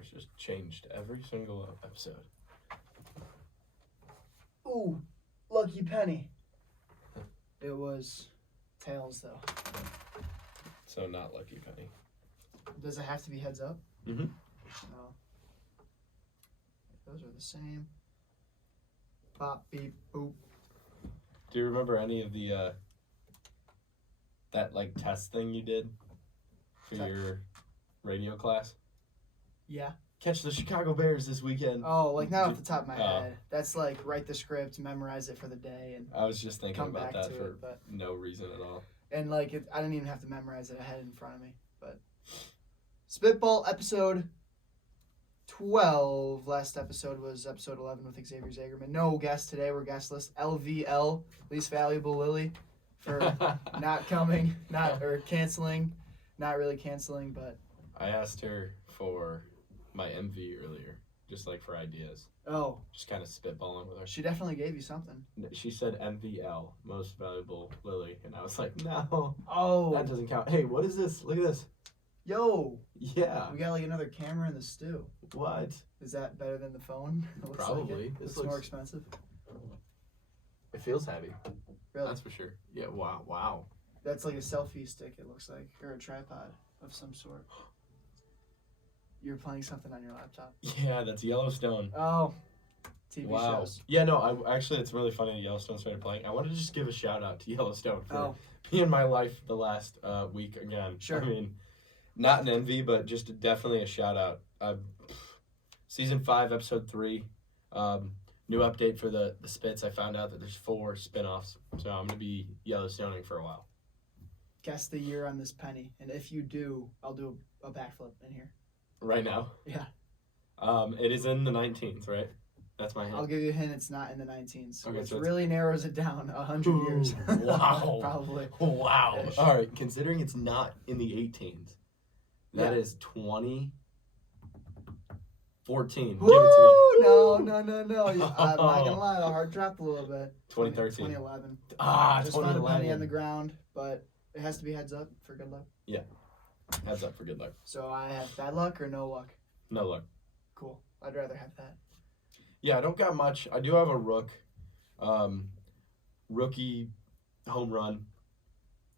cliffhangers just changed every single episode. Ooh, lucky penny. It was tails, though. So not lucky penny. Does it have to be heads up? Mm-hmm. No. Those are the same. Pop, beep, boop. Do you remember any of the that like test thing you did for your radio class? Yeah. Catch the Chicago Bears this weekend. Oh, like not off the top of my head. That's like write the script, memorize it for the day, and I was just thinking come about back that to for it, but no reason at all. and like I didn't even have to memorize it. I had it in front of me. But Spitball episode 12. Last episode was episode 11 with Xavier Zagerman. No guest today. We're guestless. LVL, least valuable Lily, for not coming, canceling. Not really canceling, but I asked her for my MV earlier, just like for ideas. oh, Just kind of spitballing with her. she definitely gave you something. She said MVL, most valuable Lily, and I was like, no, Oh, that doesn't count. Hey, what is this? Look at this. yo, Yeah. we got like another camera in the stew. What? Is that better than the phone? It looks Probably. Like it. This It's looks more expensive. It feels heavy. Really? That's for sure. Yeah. Wow. Wow. That's like a selfie stick, it looks like, or a tripod of some sort. You're playing something on your laptop. Yeah, that's Yellowstone. Oh, TV Wow. shows. Yeah, no, actually, it's really funny that Yellowstone started playing. I wanted to just give a shout out to Yellowstone for Oh, being my life the last week again. Sure. I mean, not an envy, but just definitely a shout out. Season 5, episode 3. New update for the Spits. I found out that there's 4 spinoffs, so I'm gonna be Yellowstoning for a while. guess the year on this penny, and if you do, I'll do a backflip in here. Right now. Yeah. It is in the 19th, right? That's my hint. I'll give you a hint. It's not in the 19s, Okay, which so it's- really narrows it down 100 years. Wow. Probably. Wow. Ish. All right. Considering it's not in the 18s, that Yeah. is 2014. Woo! Give it to me. No. I'm not gonna lie. The heart dropped a little bit. 2013. 2011. Just found a 2011. penny on the ground, but it has to be heads up for good luck. Heads up for good luck. So I have bad luck or no luck. No luck. Cool. I'd rather have that. Yeah, I don't got much. I do have a rook. Rookie home run.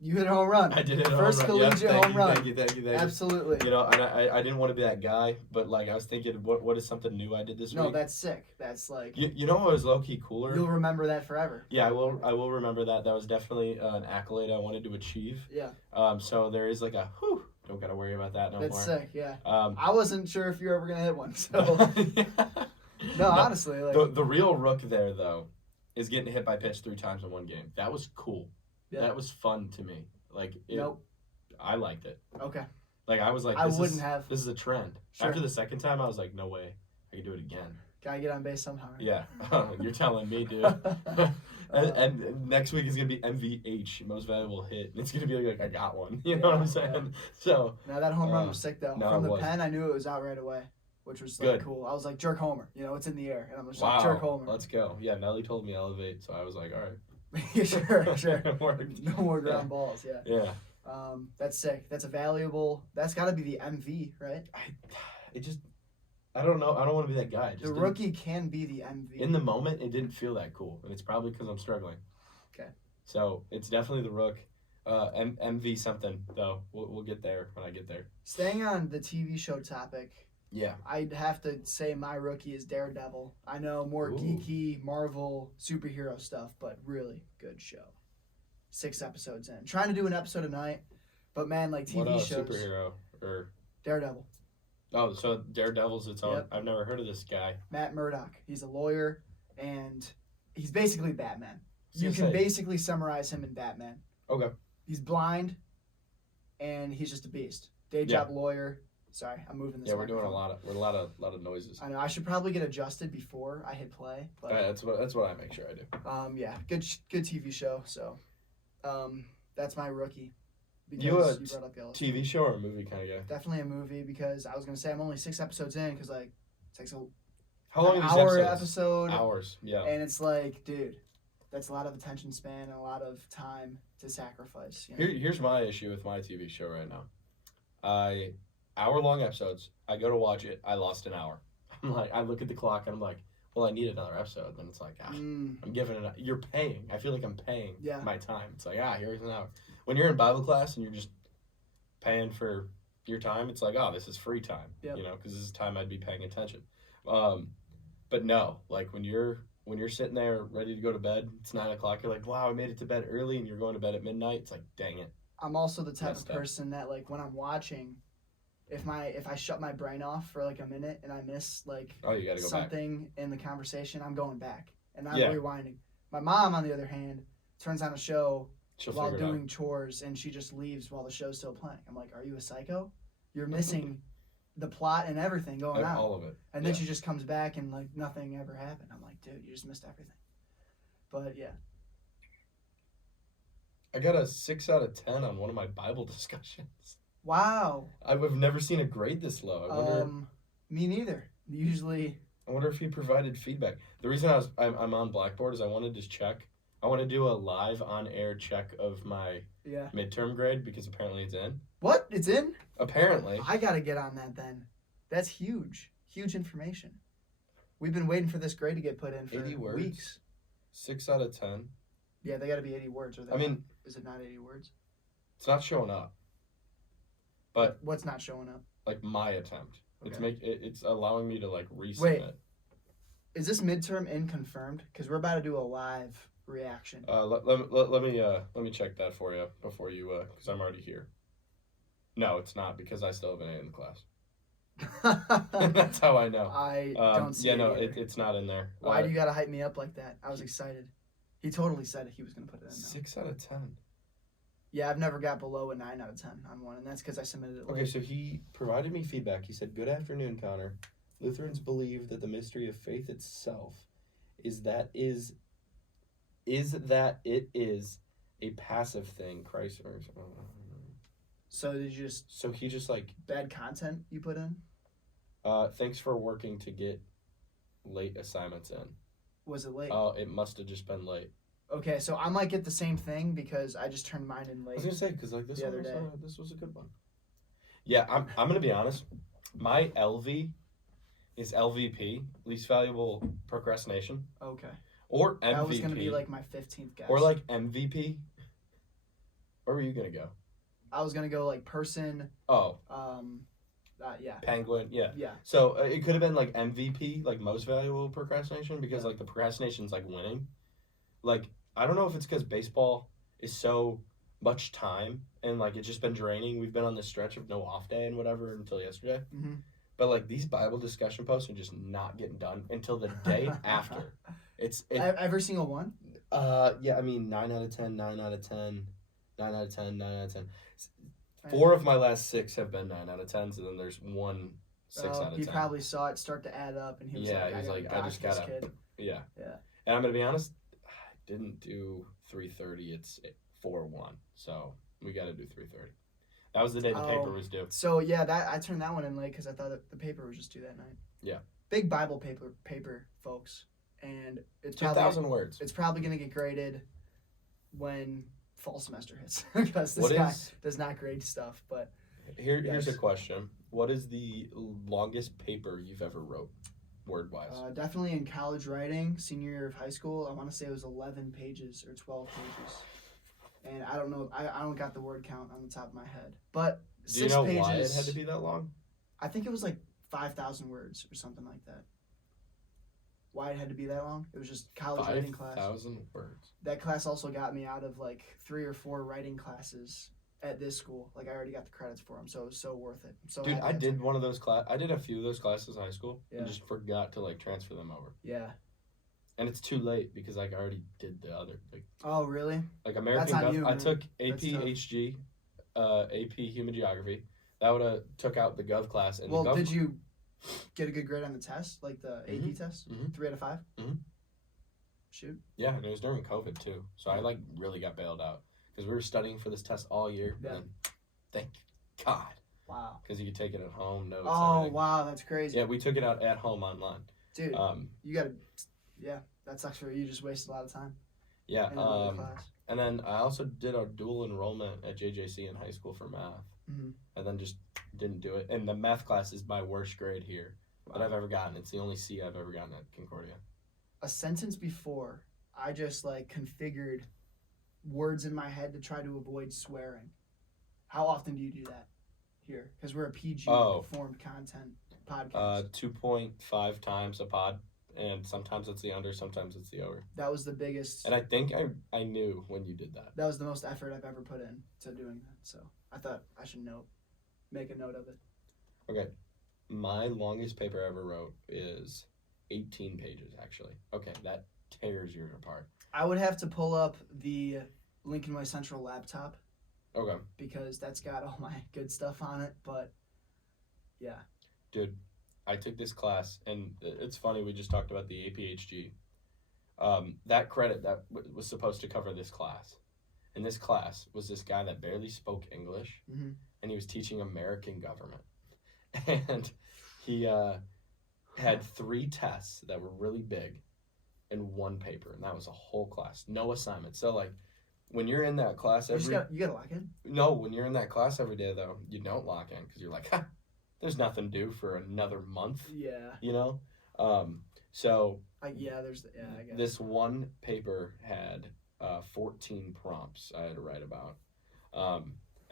You hit a home run. I did hit a First home run. collegiate Yep, home run. Thank you. Absolutely. You know, and I didn't want to be that guy, but like I was thinking, what is something new I did this No, week? that's sick. That's like You know what was low key cooler? you'll remember that forever. Yeah, I will remember that. That was definitely an accolade I wanted to achieve. Yeah. So there is like a whew, don't gotta worry about that no That's more. sick. Yeah. Um, I wasn't sure if you were ever gonna hit one. So no, honestly, like the real rook there though is getting hit by pitch 3 times in one game. That was cool. Yeah. That was fun to me. Like Nope. I liked it. Okay. Like I was like, I this wouldn't is, have. This is a trend. Sure. After the second time, I was like, no way, I could do it again. Gotta get on base somehow. Right? Yeah, you're telling me, dude. and next week is gonna be MVH, most valuable hit. And it's gonna be like I got one. You know what I'm saying? Yeah. So Now that home run was sick though. no, From it the was. pen, I knew it was out right away, which was like Good. cool. I was like jerk homer. You know, it's in the air, and I'm just wow, like jerk homer. let's go. Yeah, Nelly told me elevate, so I was like, all right. sure. It worked. No more ground balls. Yeah. Yeah. That's sick. That's a valuable. That's got to be the MV, right? I don't know. I don't want to be that guy. It just The didn't- rookie can be the MV. in the moment, it didn't feel that cool, and it's probably because I'm struggling. Okay. So it's definitely the rook. MV something though. We'll get there when I get there. Staying on the TV show topic, Yeah. I'd have to say my rookie is Daredevil. I know more Ooh. geeky Marvel superhero stuff, but really good show. 6 episodes in. Trying to do an episode a night, but man, like TV What shows. superhero or Daredevil. oh, so Daredevil's its own. Yep. I've never heard of this guy. Matt Murdock. He's a lawyer, and he's basically Batman. was You gonna can say- basically summarize him in Batman. Okay. He's blind, and he's just a beast. Day job lawyer. Sorry, I'm moving this. Yeah, we're doing a microphone. lot of noises. I know. I should probably get adjusted before I hit play. But That's what I make sure I do. yeah, good TV show. So, that's my rookie. Because You a brought up Yellowstone. TV show or a movie kind of guy? Definitely a movie because I was gonna say I'm only 6 episodes in because like it takes How long an are these hour episodes? episode, Hours. Yeah. and it's like, dude, that's a lot of attention span and a lot of time to sacrifice. You know? Here's my issue with my TV show right now. I hour-long episodes. I go to watch it. I lost an hour. I'm like, I look at the clock and I'm like, well, I need another episode. Then it's like, I'm giving it. You're paying. I feel like I'm paying my time. It's like, here's an hour. When you're in Bible class and you're just paying for your time, it's like, this is free time. Yep. You know, because this is time I'd be paying attention. But no, like when you're sitting there ready to go to bed, it's 9 o'clock. You're like, wow, I made it to bed early, and you're going to bed at midnight. It's like, dang it. I'm also the type of person that, like, when I'm watching, if I shut my brain off for like a minute and I miss like you gotta go something in the conversation, I'm going back and I'm Yeah. rewinding. My mom, on the other hand, turns on a show She'll while figure it out. doing chores and she just leaves while the show's still playing. I'm like, are you a psycho? You're missing the plot and everything going on. All of it. And then she just comes back and like nothing ever happened. I'm like, dude, you just missed everything. But yeah. I got a 6 out of 10 on one of my Bible discussions. Wow. I've never seen a grade this low. I wonder. Me neither. Usually. I wonder if he provided feedback. The reason I'm on Blackboard is I wanted to check. I want to do a live on-air check of my midterm grade because apparently it's in. What? It's in? Apparently. I gotta get on that then. That's huge. Huge information. We've been waiting for this grade to get put in for 80 words. weeks. 6 out of 10. Yeah, they gotta be 80 words. Is it not 80 words? It's not showing up. But what's not showing up? Like my attempt. Okay. It's allowing me to like resubmit. Wait. Is this midterm in confirmed? Because we're about to do a live reaction. Let me check that for you before you because I'm already here. No, it's not because I still have an A in the class. That's how I know. I don't see it. It's not in there. Why do you gotta hype me up like that? I was excited. He totally said he was gonna put it in. 6 out of 10. Yeah, I've never got below a 9 out of 10 on one, and that's because I submitted it late. Okay, so he provided me feedback. He said, "Good afternoon, Connor. Lutherans believe that the mystery of faith itself is that it is a passive thing. Christ." So did you just? So he just like bad content you put in. Thanks for working to get late assignments in. Was it late? Oh, it must have just been late. Okay, so I might get the same thing because I just turned mine in late. I was gonna say because like this was a good one. Yeah, I'm gonna be honest. My LV is LVP, least valuable procrastination. Okay. Or MVP. That was gonna be like my 15th guess. Or like MVP. Where were you gonna go? I was gonna go like person. Oh. Yeah. Penguin. Yeah. Yeah. So it could have been like MVP, like most valuable procrastination, because like the procrastination's like winning. Like I don't know if it's because baseball is so much time and like it's just been draining. We've been on this stretch of no off day and whatever until yesterday. Mm-hmm. But like these Bible discussion posts are just not getting done until the day after. Every single one? Yeah, I mean 9 out of 10, 9 out of 10, 9 out of 10, 9 out of 10. 4 of my last 6 have been 9 out of 10s, and then there's one 6 out of 10. He probably saw it start to add up, and he was I just gotta. kid. Yeah. Yeah. And I'm gonna be honest, I didn't do 3:30. It's 4:01, so we gotta do 3:30. That was the day the paper was due. So yeah, I turned that one in late because I thought that the paper was just due that night. Yeah. Big Bible paper, folks, and it's 2,000 words. It's probably gonna get graded when fall semester hits because this guy does not grade stuff. But here's a question: what is the longest paper you've ever wrote, word-wise? Definitely in college writing, senior year of high school. I want to say it was 11 pages or 12 pages. And I don't know. I don't got the word count on the top of my head. But 6 pages. Do you know why it had to be that long? I think it was like 5,000 words or something like that. Why it had to be that long? It was just college writing class. 5,000 words. That class also got me out of like 3 or 4 writing classes at this school. Like I already got the credits for them, so it was so worth it. So dude, I did one of those I did a few of those classes in high school and Yeah. just forgot to like transfer them over. Yeah. And it's too late because like I already did the other Oh really? like American That's on Gov. you, I man. took That's AP tough. HG, AP Human Geography. That would have took out the Gov class. And Well, the Gov did you get a good grade on the test, like the AP Mhm. test? Mhm. 3 out of 5. Mhm. Shoot. Yeah, and it was during COVID too, so I like really got bailed out because we were studying for this test all year. Yeah. And then, thank God, Wow. because you could take it at home. Notes. Oh everything. wow, that's crazy. Yeah, we took it out at home online. Dude, you gotta. Yeah, that sucks for you. You just wasted a lot of time. Yeah. in another class. And then I also did a dual enrollment at JJC in high school for math, and then just didn't do it. And the math class is my worst grade here that I've ever gotten. It's the only C I've ever gotten at Concordia. A sentence before, I just like configured words in my head to try to avoid swearing. How often do you do that here? Because we're a PG formed content podcast. 2.5 times a pod, and sometimes it's the under, sometimes it's the over. That was the biggest. And I think I knew when you did that. That was the most effort I've ever put in to doing that. So I thought I should make a note of it. Okay, my longest paper I ever wrote is 18 pages, actually. Okay, that tears yours apart. I would have to pull up the Lincoln Way Central laptop. Okay. Because that's got all my good stuff on it, but yeah. Dude, I took this class, and it's funny, we just talked about the APHG. That credit that was supposed to cover this class. And this class was this guy that barely spoke English, and he was teaching American government. And he had 3 tests that were really big and 1 paper, and that was a whole class. No assignment. So, like, when you're in that class you gotta lock in? No, when you're in that class every day, though, you don't lock in because you're like, ha, there's nothing due for another month. Yeah. You know? So I guess. This one paper had 14 prompts I had to write about.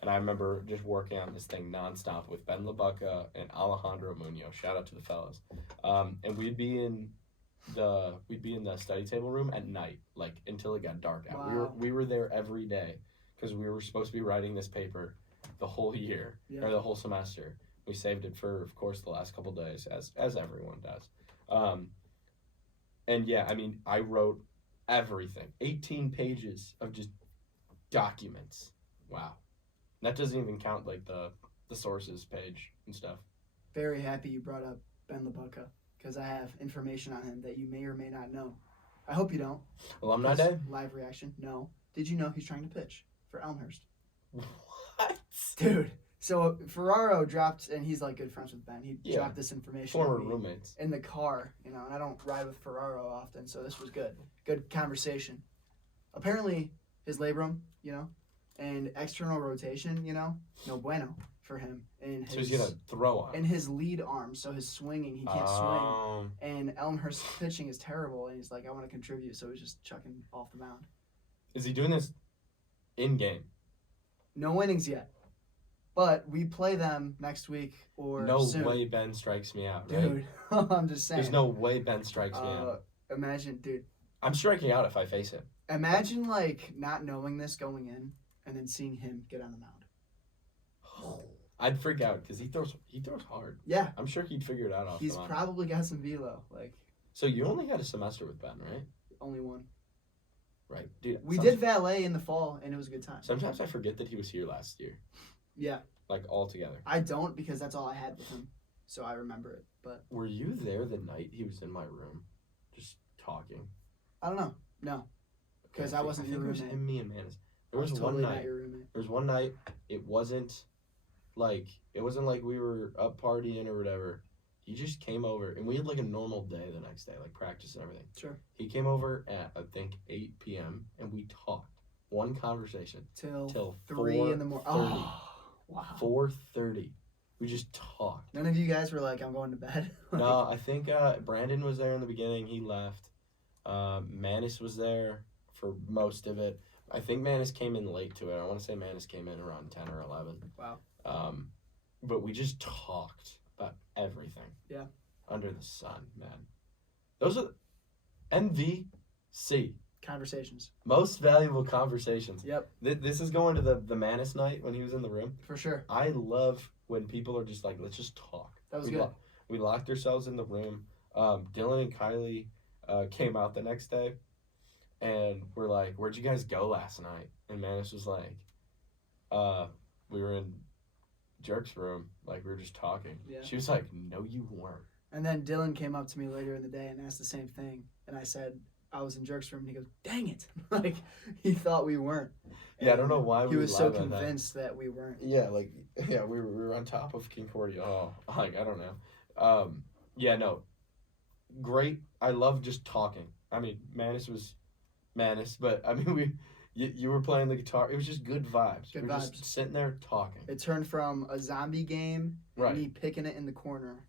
And I remember just working on this thing nonstop with Ben LaBucca and Alejandro Munoz. Shout out to the fellas. And we'd be in the study table room at night, like until it got dark out. Wow. We were there every day because we were supposed to be writing this paper the whole year or the whole semester. We saved it for, of course, the last couple days, as everyone does. And yeah, I mean, I wrote everything, 18 pages of just documents. Wow, that doesn't even count like the sources page and stuff. Very happy you brought up Ben LaBucca, because I have information on him that you may or may not know. I hope you don't. Alumni Day? Live reaction. No. Did you know he's trying to pitch for Elmhurst? What? Dude. So Ferraro dropped, and he's like good friends with Ben. He dropped this information. Former roommates. In the car, and I don't ride with Ferraro often, so this was good. Good conversation. Apparently, his labrum, and external rotation, no bueno for him. And so he's gonna throw on. And his lead arm, so his swinging, he can't swing. And Elmhurst's pitching is terrible, and he's like, I want to contribute, so he's just chucking off the mound. Is he doing this in game? No innings yet, but we play them next week or soon. No way Ben strikes me out, right? Dude, I'm just saying. There's no way Ben strikes me out. Imagine, dude. I'm striking out if I face him. Imagine like not knowing this going in, and then seeing him get on the mound. I'd freak out because he throws hard. Yeah. I'm sure he'd figure it out off He's the mound. probably got some velo. So you only had a semester with Ben, right? Only one. Right. Dude. We did valet in the fall, and it was a good time. Sometimes I forget that he was here last year. Yeah. Like all together. I don't, because that's all I had with him. So I remember it. But were you there the night he was in my room? Just talking? I don't know. No. Because I wasn't your roommate. It was him, me, and Manis. There was totally one night. Not your roommate. There was one night. It wasn't like we were up partying or whatever. He just came over, and we had like a normal day the next day, like practice and everything. Sure. He came over at I think 8 p.m. and we talked. One conversation till 3 in the morning. Oh, wow. 4:30. We just talked. None of you guys were like, I'm going to bed. No, I think Brandon was there in the beginning. He left. Manis was there for most of it. I think Manis came in late to it. I want to say Manis came in around 10 or 11. Wow. But we just talked about everything. Yeah. Under the sun, man. Those are MVC. Conversations. Most valuable conversations. Yep. This is going to the Manis night when he was in the room. For sure. I love when people are just like, let's just talk. That was good. We locked ourselves in the room. Dylan and Kylie came out the next day, and we're like, where'd you guys go last night? And Manis was like, we were in Jerk's room. Like, we were just talking. Yeah. She was like, no, you weren't. And then Dylan came up to me later in the day and asked the same thing. And I said, I was in Jerk's room, and he goes, dang it. Like, he thought we weren't. Yeah, I don't know why he was so convinced that we weren't. Yeah, we were on top of Concordia. Oh, like, I don't know. Yeah, no. Great. I love just talking. I mean, Manis was madness, but I mean, you were playing the guitar. It was just good vibes. Good we were vibes. just sitting there talking. It turned from a zombie game and Right. me picking it in the corner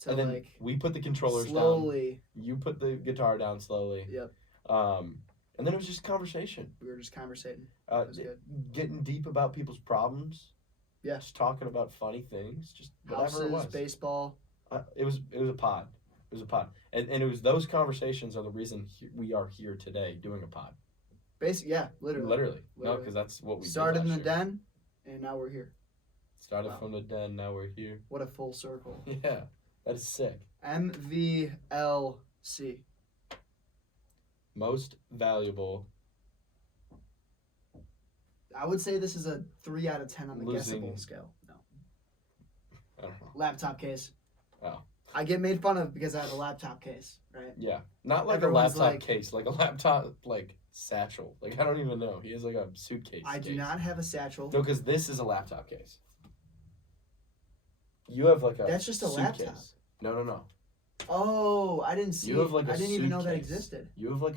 to And then like we put the controllers slowly. down. You put the guitar down slowly. Yep. And then it was just conversation. We were just conversating. It was good. Getting deep about people's problems. Yeah. Just talking about funny things. Just whatever Houses, it was. baseball. It was a pod. It was a pod. And it was those conversations are the reason we are here today doing a pod. Yeah, literally. Literally. No, because that's what we started did in last the year. den, and now we're here. Started Wow. from the den, now we're here. What a full circle. Yeah, that is sick. MVLC. Most valuable I would say this is a 3 out of 10 on the Losing. guessable scale. No. I don't know. Laptop case. Oh. I get made fun of because I have a laptop case, right? Yeah. Not like Everyone's a laptop like- case, like a laptop satchel. Like I don't even know. He has like a suitcase. I do case. not have a satchel. No, because this is a laptop case. You have like a That's just a suitcase. laptop. No. Oh, I didn't see You have it. like a I didn't even know that suitcase. existed. You have like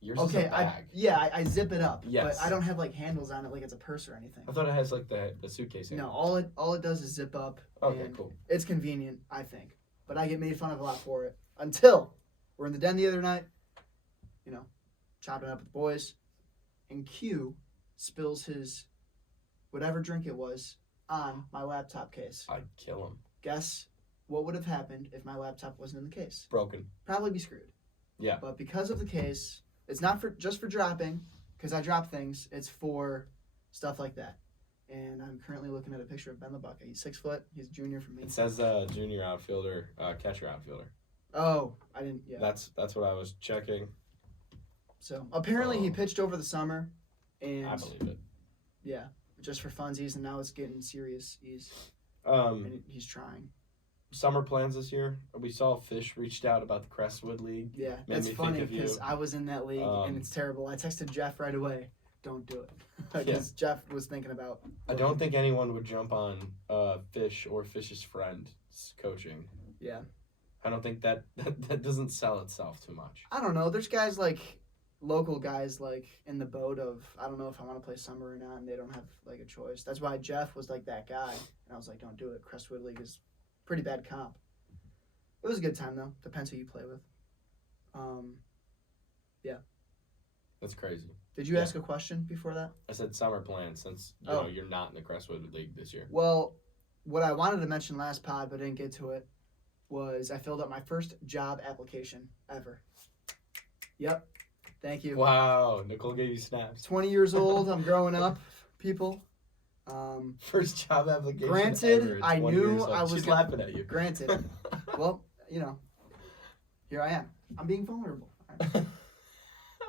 yours is Okay, a bag. I zip it up, Yes. but I don't have like handles on it like it's a purse or anything. I thought it has like the suitcase. No, handle. all it does is zip up. Okay, and cool. It's convenient, I think, but I get made fun of a lot for it. Until we're in the den the other night, chopping it up with the boys, and Q spills his whatever drink it was on my laptop case. I'd kill him. Guess what would have happened if my laptop wasn't in the case? Broken. Probably be screwed. Yeah. But because of the case, it's not just for dropping, because I drop things. It's for stuff like that. And I'm currently looking at a picture of Ben LeBucca. He's 6 foot. He's a junior for me. It says junior outfielder, catcher outfielder. Oh, I didn't. Yeah. That's what I was checking. So apparently he Oh. pitched over the summer, and I believe it. yeah, just for funsies, and now it's getting serious. Um, And he's trying. Summer plans this year. We saw Fish reached out about the Crestwood League. Yeah, Made that's me think funny of you. because I was in that league and it's terrible. I texted Jeff right away. Don't do it because Jeff was thinking about. I don't think anyone would jump on Fish or Fish's friend's coaching. Yeah. I don't think that doesn't sell itself too much. I don't know. There's guys local guys in the boat of I don't know if I want to play summer or not, and they don't have a choice. That's why Jeff was that guy, and I was like, don't do it. Crestwood League is pretty bad comp. It was a good time though. Depends who you play with. Yeah. That's crazy. Did you ask a question before that? I said summer plans since you're not in the Crestwood League this year. Well, what I wanted to mention last pod but didn't get to it was I filled out my first job application ever. Yep. Thank you. Wow, Nicole gave you snaps. 20 years old. I'm growing up, people. First job application. Granted, ever at I 20 knew years old. I was She's gonna- laughing at you. Granted. Well, here I am. I'm being vulnerable. All right.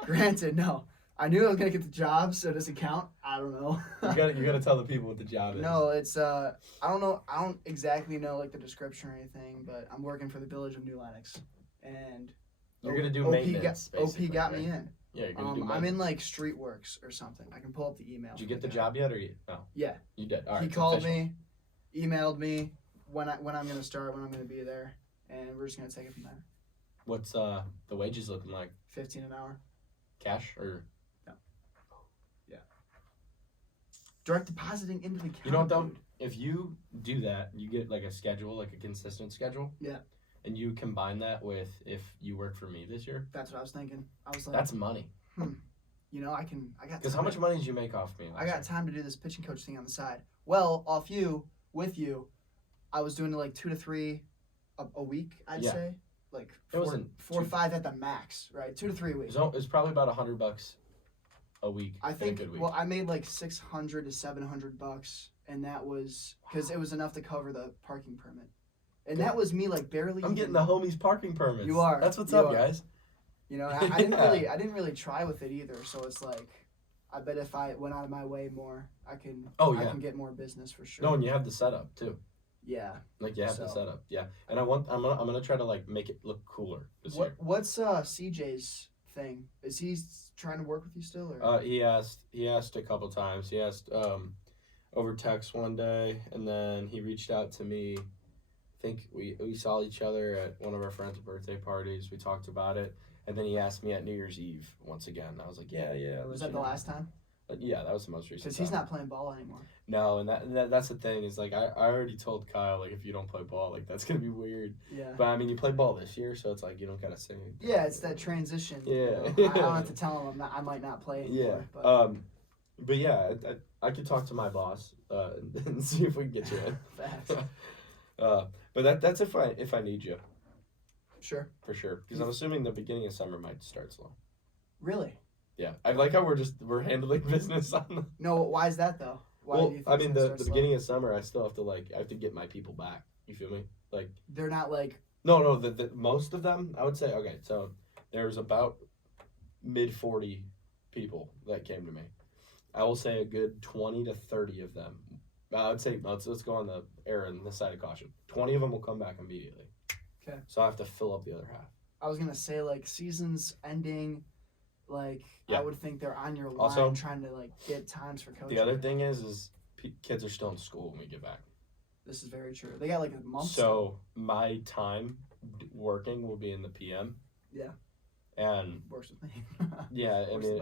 Granted, no. I knew I was gonna get the job, so does it count? I don't know. you gotta tell the people what the job is. No, it's I don't know. I don't exactly know the description or anything, but I'm working for the Village of New Lenox, and You're gonna do OP maintenance. OP got basically, me right? in. Yeah, you're gonna do I'm maintenance. in Streetworks or something. I can pull up the email. Did you get the job yet, or you? No. Yeah. You did. All right. He it's called official. me, emailed me when I'm gonna start, when I'm gonna be there, and we're just gonna take it from there. What's the wages looking like? $15 an hour. Cash or? Direct depositing into the account. You know what though? dude. If you do that, you get a schedule, a consistent schedule. Yeah. And you combine that with if you work for me this year. That's what I was thinking. I was like, That's money. I got. Because how much money did you make off me? I got time to do this pitching coach thing on the side. Well, with you, I was doing 2 to 3 a week. I'd Yeah. say It 4 wasn't or too- 5 at the max, right? 2 to 3 a week. It was probably about $100 a week. I think. In a good week. Well, I made $600 to $700, and that was because it was enough to cover the parking permit, and that was me barely. I'm getting the homies parking permits. You are. That's what's You up, are. guys. I didn't really try with it either. So it's I bet if I went out of my way more, I can. Oh, I yeah. can get more business for sure. No, and you have the setup too. Yeah. You have the So- setup. Yeah. And I'm gonna try to make it look cooler this year. What's CJ's thing? Is he trying to work with you still? Or? He asked a couple times. He asked over text one day, and then he reached out to me think we saw each other at one of our friends' birthday parties. We talked about it, and then he asked me at New Year's Eve once again. I was like, yeah. Was that the last time? Yeah, that was the most recent. Because he's not playing ball anymore. No, and that's the thing is like I already told Kyle like if you don't play ball like that's gonna be weird. Yeah. But I mean you played ball this year, so it's like you don't gotta say. Yeah, it's that transition. Yeah. I don't have to tell him I might not play anymore. Yeah. But yeah, I could talk to my boss and see if we can get you in. Facts. But that's if I need you. Sure. For sure, because I'm assuming the beginning of summer might start slow. Really? Yeah, I like how we're handling business on the. No, why is that though? Why do you think I mean the slow? beginning of summer, I still have to get my people back. You feel me? Like they're not like. No, the most of them, I would say. Okay, so there was about mid 40 people that came to me. I will say a good 20 to 30 of them. I would say let's go on the error and the side of caution. 20 of them will come back immediately. Okay. So I have to fill up the other half. I was gonna say like seasons ending. Like, yeah. I would think they're on your line also, trying to, like, get times for coaching. The other thing is kids are still in school when we get back. This is very true. They got, like, a month. So, my time working will be in the PM. Yeah. And works with me. Yeah, I mean,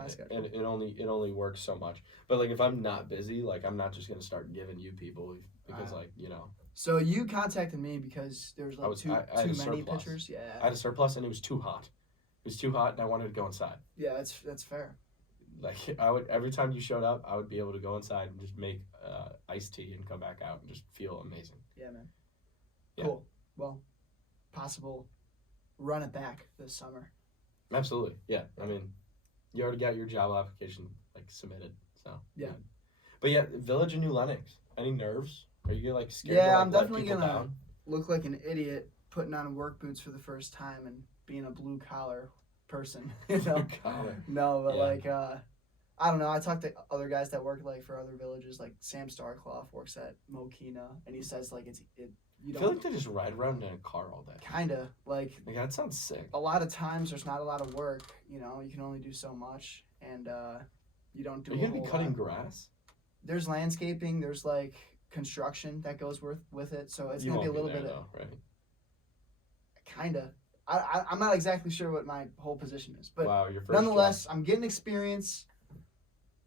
it only works so much. But, like, if I'm not busy, like, I'm not just going to start giving you people because, like, you know. So, you contacted me because there was, like, too many pitchers? Yeah. I had a surplus, and it was too hot. It was too hot, and I wanted to go inside. Yeah, that's fair. Like every time you showed up, I would be able to go inside and just make iced tea and come back out and just feel amazing. Yeah, man. Yeah. Cool. Well, possible run it back this summer. Absolutely. Yeah. I mean, you already got your job application like submitted, so yeah. But yeah, Village and New Lenox. Any nerves? Are you like scared? Yeah, to, like, I'm definitely gonna down? Look like an idiot putting on work boots for the first time and being a blue collar person, you know. No, but like I don't know. I talked to other guys that work like for other villages, like Sam Starclough works at Mokina, and he says like you I feel like they just ride around in a car all day. Kinda like that sounds sick. A lot of times there's not a lot of work. You know, you can only do so much, and you don't do. Are you gonna be cutting grass? There's landscaping. There's like construction that goes with it, so it's gonna be a little bit though, right? Kinda. I'm not exactly sure what my whole position is, but wow, your first nonetheless, job. I'm getting experience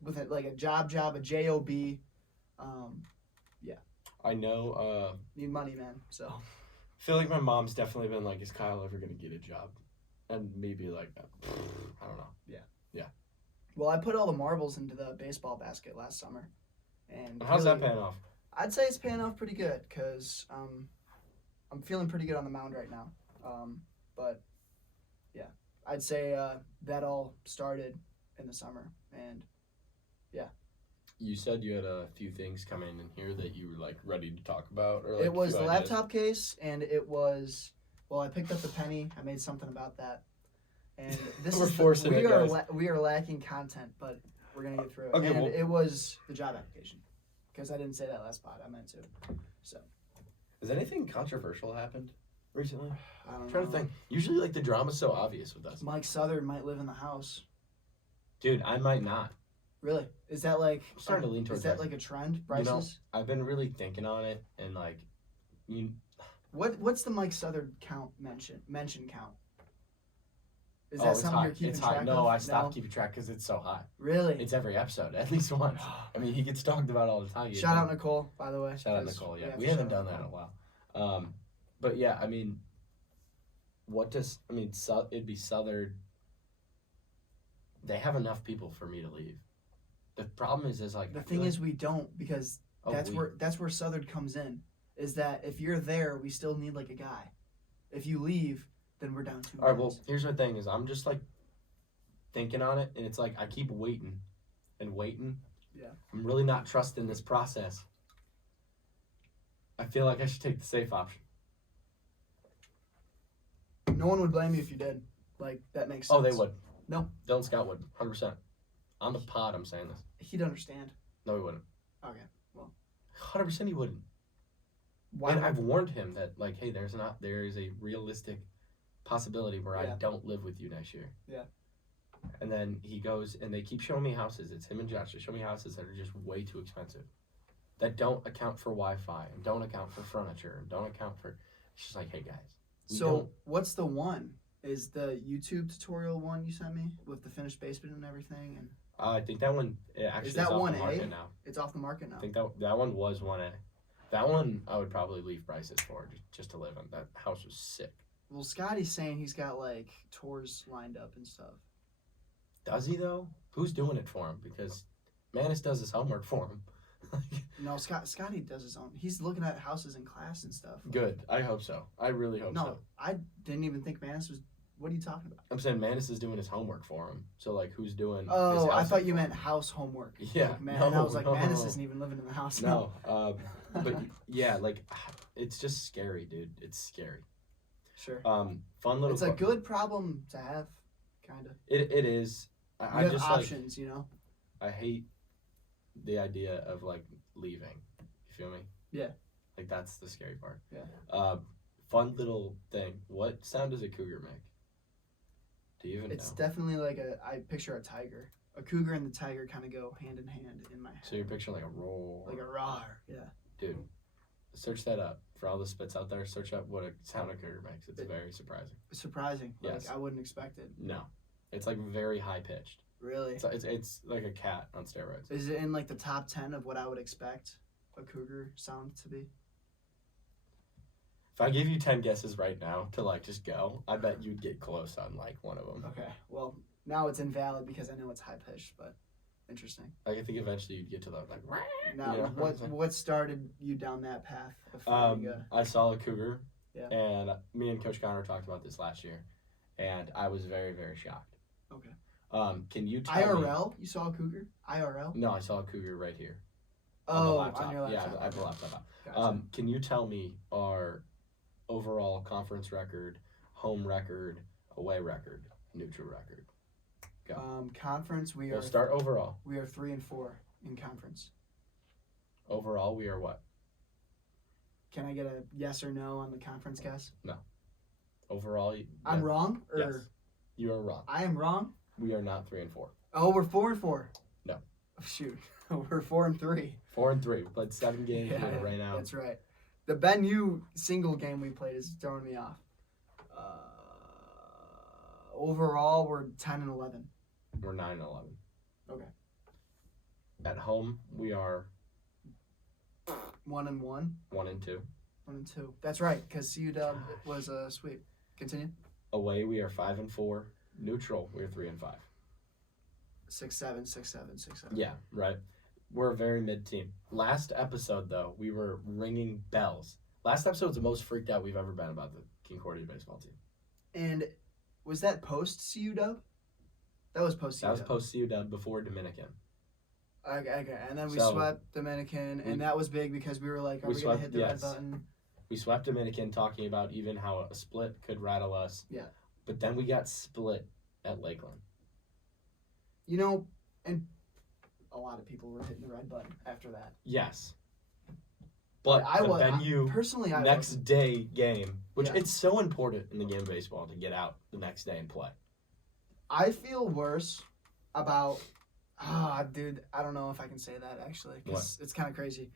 with it, like a job, a job. Yeah. I know. Need money, man. So. I feel like my mom's definitely been like, "Is Kyle ever gonna get a job?" And me be like, "I don't know." Yeah. Yeah. Well, I put all the marbles into the baseball basket last summer, and how's that paying off? I'd say it's paying off pretty good because I'm feeling pretty good on the mound right now. But yeah, I'd say that all started in the summer, and yeah. You said you had a few things coming in here that you were like ready to talk about, or like it was the laptop case, and it was I picked up the penny. I made something about that, and this we are lacking content, but we're gonna get through it. Okay, and it was the job application because I didn't say that last spot. I meant to. So. Has anything controversial happened recently? I'm trying to think. Usually, like, the drama's so obvious with us. Mike Southern might live in the house. Dude, I might not. Really? Is that like... I'm starting to lean towards that. Is that like a trend? Bryce's? You know, I've been really thinking on it, and, like... What's the Mike Southern mention count? Is that something you're keeping track of? No, I stopped keeping track because it's so high. Really? It's every episode, at least once. I mean, he gets talked about all the time. Shout out Nicole, by the way. Shout out Nicole, yeah. We haven't done that in a while. But yeah, I mean, it'd be Southern. They have enough people for me to leave. The problem is like... The thing is we don't, because that's where Southern comes in, is that if you're there, we still need like a guy. If you leave, then we're down 2 guys. All right, well, here's the thing is I'm just like thinking on it, and it's like I keep waiting and waiting. Yeah. I'm really not trusting this process. I feel like I should take the safe option. No one would blame you if you did. Like, that makes sense. Oh, they would. No. Dylan Scott would, 100%. On the pod, I'm saying this. He'd understand. No, he wouldn't. Okay, well. 100% he wouldn't. Why? And I've warned him that, like, hey, there is a realistic possibility where I don't live with you next year. Yeah. And then he goes, and they keep showing me houses. It's him and Josh. They show me houses that are just way too expensive. That don't account for Wi-Fi, and don't account for furniture, and don't account for... She's like, hey guys. we So don't- what's the one? Is the YouTube tutorial one you sent me with the finished basement and everything? And I think that one actually Is that is off 1A? the market now. it's off the market now. I think that one was 1A. That one I would probably leave prices for just to live in. That house was sick. Well, Scotty's saying he's got like tours lined up and stuff. Does he though? Who's doing it for him? Because Manis does his homework for him. No, Scotty does his own. He's looking at houses in class and stuff. Good. I hope so. I really hope No, so. I didn't even think Manis was. What are you talking about? I'm saying Manis is doing his homework for him. So like, who's doing? his Oh, I house thought you for meant him? house homework. Yeah. Like, man, no, and I was like, no, Manis no. isn't even living in the house. No. But yeah, like, it's just scary, dude. It's scary. Sure. Fun little. It's a good problem to have, kind of. It is. You I have just options, you know. I hate the idea of like leaving. You feel me? Yeah. Like that's the scary part. Yeah. Fun little thing. What sound does a cougar make? Do you even It's know? definitely like I picture a tiger. A cougar and the tiger kind of go hand in hand in my head. So you're picturing like a roar. Like a roar. Yeah. Dude, search that up. For all the spits out there, search up what a sound a cougar makes. It's very surprising. Surprising. Yes. Like I wouldn't expect it. No. It's like very high pitched. Really. It's like a cat on steroids. Is it in like the top 10 of what I would expect a cougar sound to be? If I gave you 10 guesses right now to like just go, I bet you'd get close on like one of them. Okay. Well, now it's invalid because I know it's high pitched, but interesting. Like I think eventually you'd get to the like. Now, you know, what started you down that path of finding I saw a cougar, Yeah. and me and Coach Connor talked about this last year, and I was very, very shocked. Okay. Can you tell me? IRL? You saw a cougar? IRL? No, I saw a cougar right here. On the Oh, laptop. on your laptop. Yeah, I have a laptop out. Gotcha. Can you tell me our overall conference record, home record, away record, neutral record? Go. Conference, We'll start overall. we are 3-4 in conference. Overall, we are what? Can I get a yes or no on the conference guess? Overall, I'm wrong, or Yes. You are wrong. I am wrong. We are not 3-4. Oh, we're 4-4. No. Oh, shoot, we're 4-3. 4-3. We played 7 games. We're gonna rain out. That's right. The Ben U single game we played is throwing me off. Overall, we're 10-11. We're 9-11. Okay. At home, we are 1-1. 1-2. 1-2. That's right, because CU Dub was a sweep. Continue. Away, we are 5-4. Neutral, we are 3-5. 6-7, 6-7, 6-7. Yeah, right. We're a very mid team. Last episode, though, we were ringing bells. Last episode's the most freaked out we've ever been about the Concordia baseball team. And was that post CU Dub? That was post CU That was Dub. post CU Dub before Dominican. Okay, and then we So, swept Dominican, and that was big because we were like, are we we going to swept- hit the yes. red button? We swept Dominican, talking about even how a split could rattle us. Yeah. But then we got split at Lakeland. You know, and a lot of people were hitting the red button after that. Yes. But I the was venue personally. I next wasn't. day game, which Yeah. it's so important in the game of baseball to get out the next day and play. I feel worse about. Dude, I don't know if I can say that actually, because it's kind of crazy.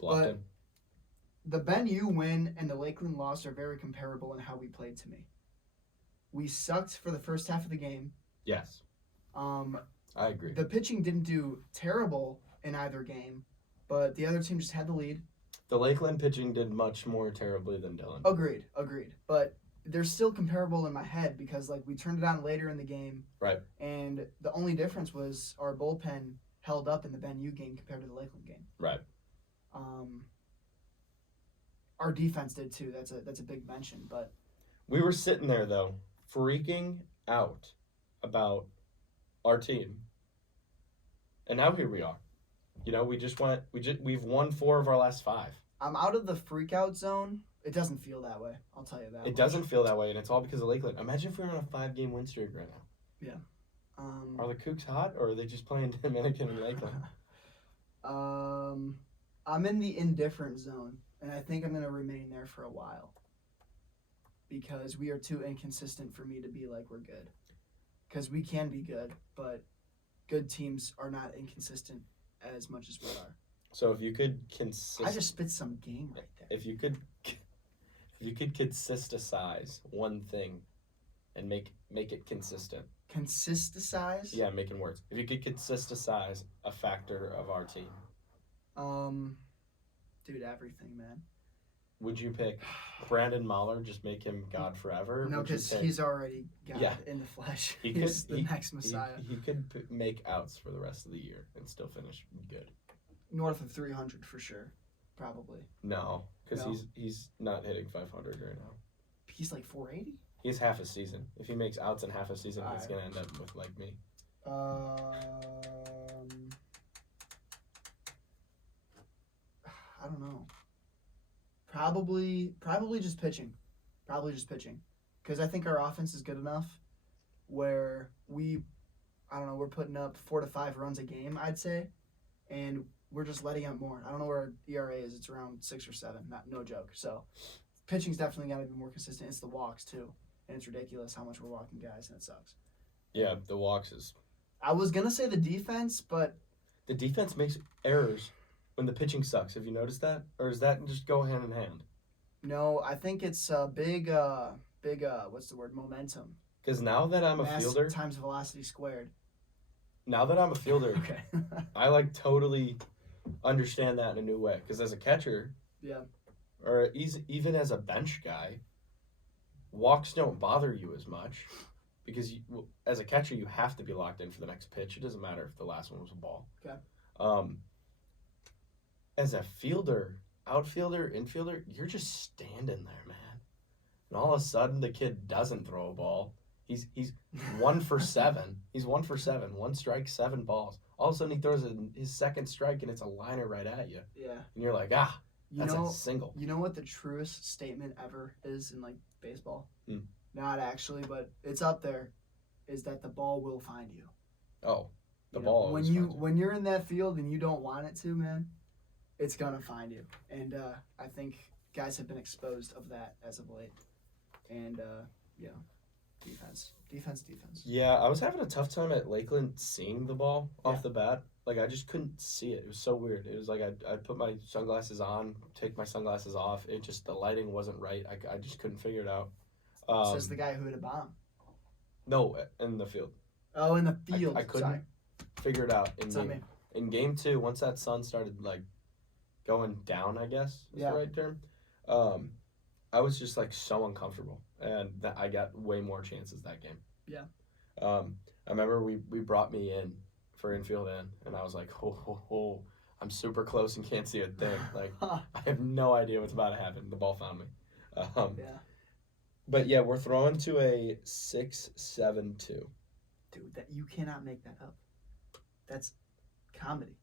Bluffton. The Ben U win and the Lakeland loss are very comparable in how we played to me. We sucked for the first half of the game. Yes, I agree. The pitching didn't do terrible in either game, but the other team just had the lead. The Lakeland pitching did much more terribly than Dillon. Agreed. But they're still comparable in my head because like we turned it on later in the game. Right. And the only difference was our bullpen held up in the Ben U game compared to the Lakeland game. Right. Our defense did too. That's a big mention, but We were sitting there though, freaking out about our team, and now here we are. You know, we've won 4 of our last 5. I'm out of the freak out zone. It doesn't feel that way. I'll tell you that. It doesn't feel that way, and it's all because of Lakeland. Imagine if we were on a 5-game win streak right now. Are the Cougs hot, or are they just playing Dominican and Lakeland? I'm in the indifferent zone, and I think I'm going to remain there for a while because we are too inconsistent for me to be like we're good. Because we can be good, but good teams are not inconsistent as much as we are. So if you could I just spit some game right there. if you could If you could consisticize one thing and make it consistent. Consisticize? Yeah, making words. If you could consisticize a factor of our team, Dude, everything, man. would you pick Brandon Mahler, just make him God forever? No, because he's already God in the flesh. He's the next Messiah. He could make outs for the rest of the year and still finish good. North of 300 for sure, probably. No, because he's not hitting 500 right now. He's like 480? He has half a season. If he makes outs in half a season, he's going to end up with like me. I don't know. Probably just pitching. Because I think our offense is good enough where we're putting up 4 to 5 runs a game, I'd say, and we're just letting up more. I don't know where our ERA is. It's around 6 or 7. No joke. So pitching's definitely got to be more consistent. It's the walks too, and it's ridiculous how much we're walking guys, and it sucks. Yeah, the walks is. I was gonna say the defense, but the defense makes errors when the pitching sucks. Have you noticed that, or does that just go hand in hand? No, I think it's big. What's the word? Momentum. Because now that I'm a fielder, times velocity squared. Now that I'm a fielder, okay. I like totally understand that in a new way. Because as a catcher, or even as a bench guy, walks don't bother you as much. Because as a catcher, you have to be locked in for the next pitch. It doesn't matter if the last one was a ball. Okay. As a fielder, outfielder, infielder, you're just standing there, man. And all of a sudden, the kid doesn't throw a ball. He's 1 for 7. He's 1 for 7. 1 strike, 7 balls. All of a sudden, he throws his second strike, and it's a liner right at you. Yeah. And you're like, that's a single. You know what the truest statement ever is in, like, baseball? Not actually, but it's up there, is that the ball will find you. Oh, the ball always finds you. When you're in that field and you don't want it to, man, it's going to find you. And I think guys have been exposed of that as of late. And, defense. Yeah, I was having a tough time at Lakeland seeing the ball off the bat. Like, I just couldn't see it. It was so weird. It was like I'd put my sunglasses on, take my sunglasses off. It just, the lighting wasn't right. I just couldn't figure it out. Says the guy who hit a bomb. No, in the field. Oh, in the field. I couldn't figure it out in game 2. Once that sun started like going down, I guess is the right term. I was just like so uncomfortable, and that I got way more chances that game. Yeah. I remember we brought me in for infield in, and I was like, I'm super close and can't see a thing. Like I have no idea what's about to happen. The ball found me. But yeah, we're throwing to a 6-7-2. Dude, that you cannot make that up. That's comedy.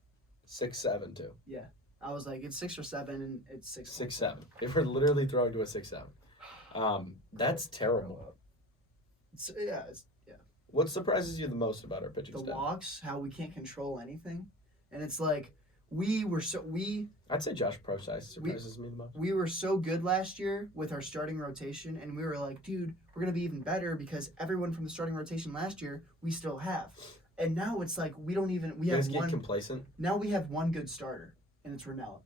6-7-2. Yeah, I was like, it's 6 or 7, and it's 6. 6-7. If we're literally throwing to a 6-7, that's terrible. Yeah. What surprises you the most about our pitching staff? The walks, how we can't control anything, and it's like I'd say Josh Procise surprises me the most. We were so good last year with our starting rotation, and we were like, dude, we're gonna be even better because everyone from the starting rotation last year we still have, and now it's like we have one. Complacent. Now we have one good starter, and it's Ronella.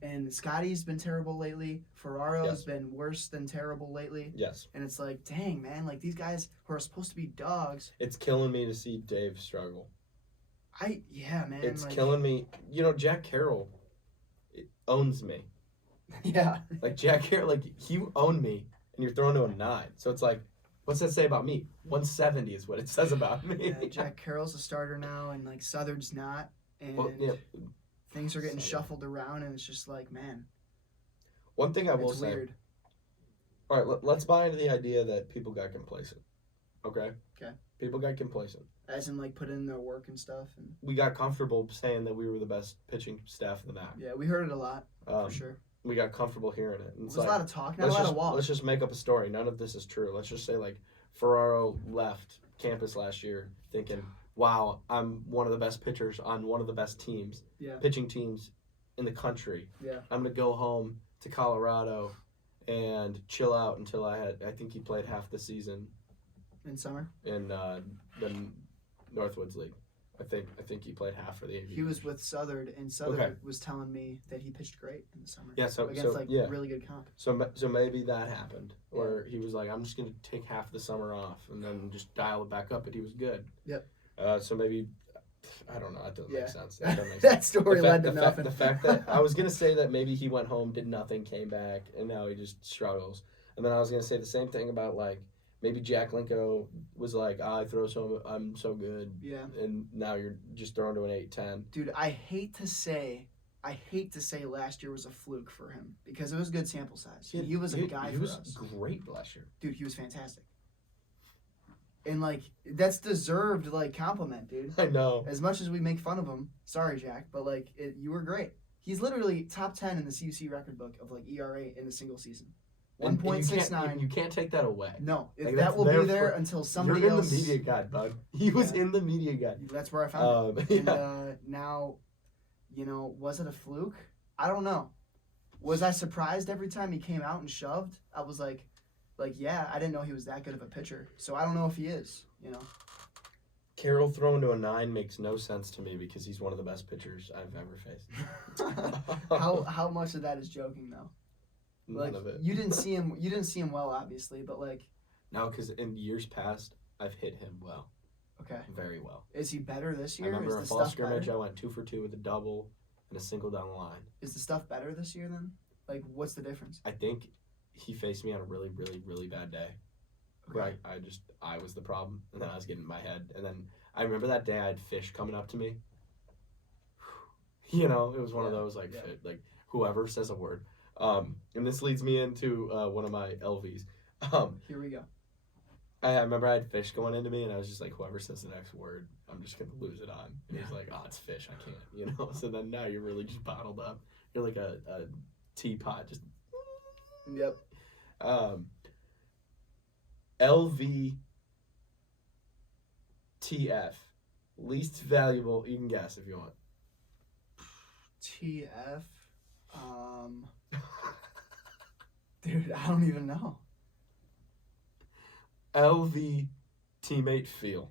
And Scotty's been terrible lately. Ferraro's been worse than terrible lately. Yes. And it's like, dang, man, like these guys who are supposed to be dogs. It's killing me to see Dave struggle. Man. It's killing me. You know, Jack Carroll owns me. Yeah. Like Jack Carroll, like you own me, and you're throwing to a 9. So it's like, what's that say about me? 170 is what it says about me. Yeah, Jack Carroll's a starter now, and like Southard's not, and things are getting shuffled around, and it's just like, man. One thing I will say. Weird. All right, let's buy into the idea that people got complacent. Okay. Okay. People got complacent. As in, like, put in their work and stuff. And we got comfortable saying that we were the best pitching staff in the MAC. Yeah, we heard it a lot, for sure. We got comfortable hearing it. It was a lot of talk, not a lot of walk. Let's just make up a story. None of this is true. Let's just say, like, Ferraro left campus last year thinking, wow, I'm one of the best pitchers on one of the best teams, pitching teams in the country. Yeah. I'm going to go home to Colorado and chill out until I think he played half the season. In summer? In the Northwoods League. I think he played half for the Aviators. He was with Southern, and Southern was telling me that he pitched great in the summer. Yeah, so against yeah. really good comp. So maybe that happened, where he was like, I'm just gonna take half the summer off and then just dial it back up, but he was good. Yep. So maybe, I don't know. That doesn't make sense. That doesn't make that sense. story led to nothing. The fact that I was gonna say that maybe he went home, did nothing, came back, and now he just struggles. And then I was gonna say the same thing about like maybe Jack Linko was like, I throw so I'm so good. Yeah. And now you're just thrown to an 8-10. Dude, I hate to say last year was a fluke for him because it was a good sample size. He was a guy for us. He was great last year. Dude, he was fantastic. And like that's deserved like compliment, dude. I know. As much as we make fun of him, sorry Jack, but like you were great. He's literally top 10 in the CUC record book of like ERA in a single season. 1.69. You can't take that away. No, like, that will be there until somebody else. You're else. in the media guide, bud. He was in the media guide. That's where I found it. Yeah. And now, was it a fluke? I don't know. Was I surprised every time he came out and shoved? I was like, yeah, I didn't know he was that good of a pitcher. So I don't know if he is. Carroll thrown to a 9 makes no sense to me because he's one of the best pitchers I've ever faced. How much of that is joking though? None of it. You didn't see him well, obviously, but like. No, because in years past, I've hit him well. Okay. Very well. Is he better this year? I remember a fall scrimmage, I went 2 for 2 with a double and a single down the line. Is the stuff better this year then? Like, what's the difference? I think he faced me on a really, really, really bad day. Okay. Where I was the problem, and then I was getting in my head. And then I remember that day I had fish coming up to me. It was one of those, like whoever says a word. And this leads me into one of my LVs. Here we go. I remember I had fish going into me, and I was just like, whoever says the next word, I'm just going to lose it on. And he's like, it's fish, I can't, So then now you're really just bottled up. You're like a teapot, just... Yep. LVTF. Least valuable, you can guess if you want. TF? Dude, I don't even know. LV teammate feel.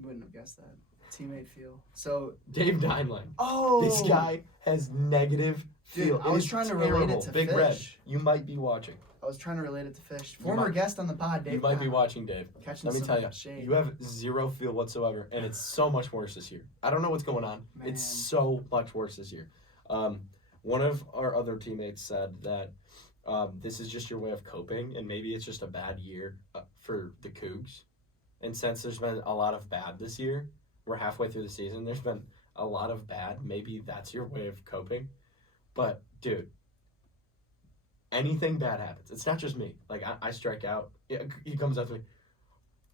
Wouldn't have guessed that. Teammate feel. So Dave Dineling. Oh, this guy has negative feel. Dude, I was trying to relate it to Big fish. Red. You might be watching. I was trying to relate it to fish. Former guest on the pod, Dave. You might be watching, Dave. Catching Let me tell you, shade. you have zero feel whatsoever, and it's so much worse this year. I don't know what's going on. Man. It's so much worse this year. One of our other teammates said that this is just your way of coping, and maybe it's just a bad year for the Cougs. And since there's been a lot of bad this year, we're halfway through the season, there's been a lot of bad. Maybe that's your way of coping. But, dude, anything bad happens. It's not just me. Like, I strike out. He comes up to me.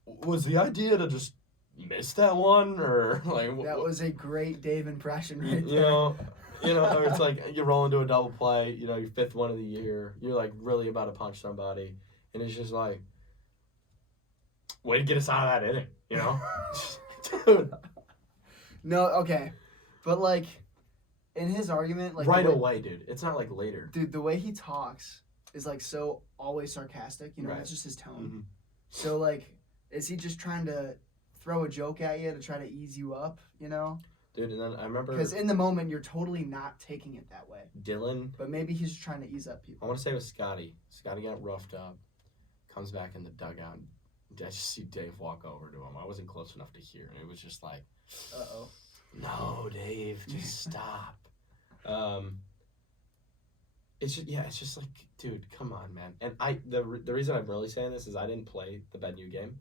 Was the idea to just miss that one? Or, like... That was a great Dave impression right there. Or it's like you roll into a double play, your 5th one of the year. You're, like, really about to punch somebody. And it's just like, way to get us out of that inning, Dude. No, okay. But, like, in his argument, like... Right away, dude. It's not, like, later. Dude, the way he talks is, like, so always sarcastic. Right. That's just his tone. Mm-hmm. So, like, is he just trying to throw a joke at you to try to ease you up, Dude, and then I remember... Because in the moment, you're totally not taking it that way. Dylan... But maybe he's just trying to ease up people. I want to say it was Scotty. Scotty got roughed up. Comes back in the dugout. I just see Dave walk over to him. I wasn't close enough to hear. And it was just like... Uh-oh. No, Dave, just stop. It's just like, dude, come on, man. And the reason I'm really saying this is I didn't play the Benue game.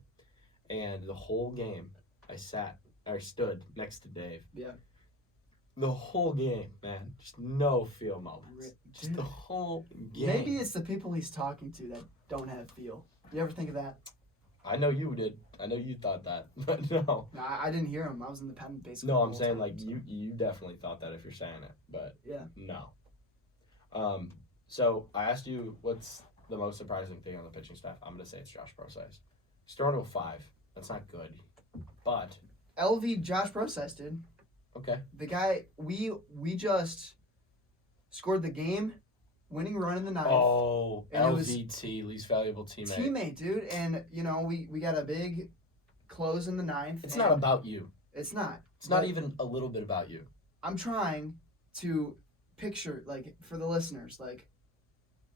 And the whole game, I stood next to Dave. Yeah. The whole game, man. Just no feel moments. Just Dude. the whole game. Maybe it's the people he's talking to that don't have feel. You ever think of that? I know you did. I know you thought that, but no. No, I didn't hear him. I was in the pen basically. No, the I'm whole saying time, like so. you definitely thought that if you're saying it, but Yeah. no. So I asked you what's the most surprising thing on the pitching staff. I'm gonna say it's Josh Brosize. He's throwing to a 5. That's not good, but LV Josh Brosize, dude. okay. The guy we just scored the game winning run in the 9th. Oh, And it was LVT, least valuable teammate. Teammate, dude, and we got a big close in the 9th. It's not about you. It's not. It's not even a little bit about you. I'm trying to picture, like, for the listeners, like,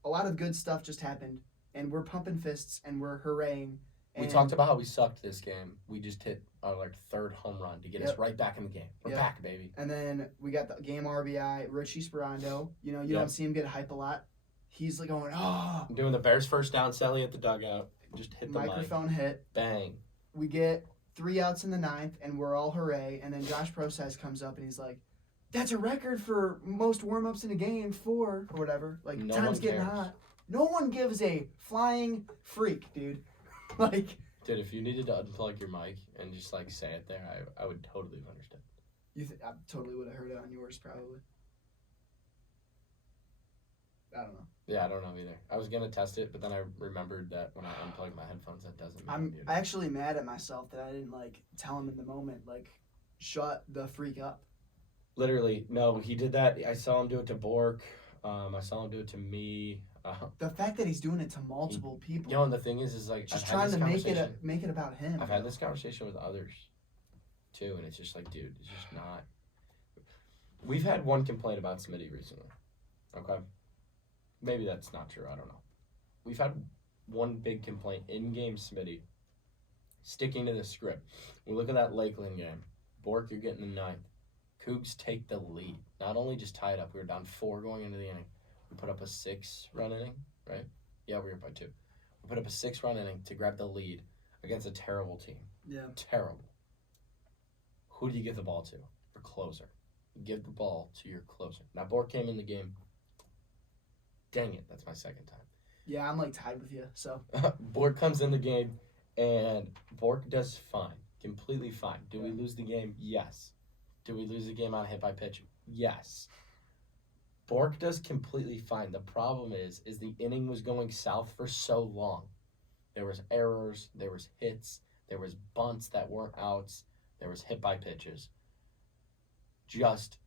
a lot of good stuff just happened, and we're pumping fists, and we're hooraying. We talked about how we sucked this game. We just hit our, like, third home run to get us right back in the game. We're back, baby. And then we got the game RBI, Richie Sperando. You know, you don't see him get hype a lot. He's like going, oh. Doing the Bears first down, Sally at the dugout. Just hit the microphone hit. Bang. We get 3 outs in the 9th, and we're all hooray. And then Josh Process comes up, and he's like, that's a record for most warm-ups in a game, 4 or whatever. Like, no time's getting hot. No one gives a flying freak, dude. Like, dude, if you needed to unplug your mic and just, like, say it there, I would totally have understood. I totally would have heard it on yours, probably. I don't know. Yeah, I don't know either. I was going to test it, but then I remembered that when I unplug my headphones, that doesn't mean I'm actually mad at myself that I didn't, like, tell him in the moment, like, shut the freak up. Literally, no, he did that. I saw him do it to Bork. I saw him do it to me. The fact that he's doing it to multiple people. You know, and the thing is like, just trying to make it about him. I've had this conversation with others, too, and it's just like, dude, it's just not. We've had one complaint about Smitty recently. Okay? Maybe that's not true. I don't know. We've had one big complaint in-game Smitty, sticking to the script. We look at that Lakeland game. Bork, you're getting the 9th. Cougs take the lead. Not only just tie it up, we were down 4 going into the inning. We put up a 6-run inning, right? Yeah, we were up by 2. We put up a 6-run inning to grab the lead against a terrible team. Yeah. Terrible. Who do you give the ball to? Your closer. You give the ball to your closer. Now, Bork came in the game. Dang it, that's my second time. Yeah, I'm, like, tied with you, so. Bork comes in the game, and Bork does fine. Completely fine. Do we lose the game? Yes. Do we lose the game on a hit by pitch? Yes. Bork does completely fine. The problem is the inning was going south for so long. There was errors, there was hits, there was bunts that weren't outs, there was hit by pitches. Just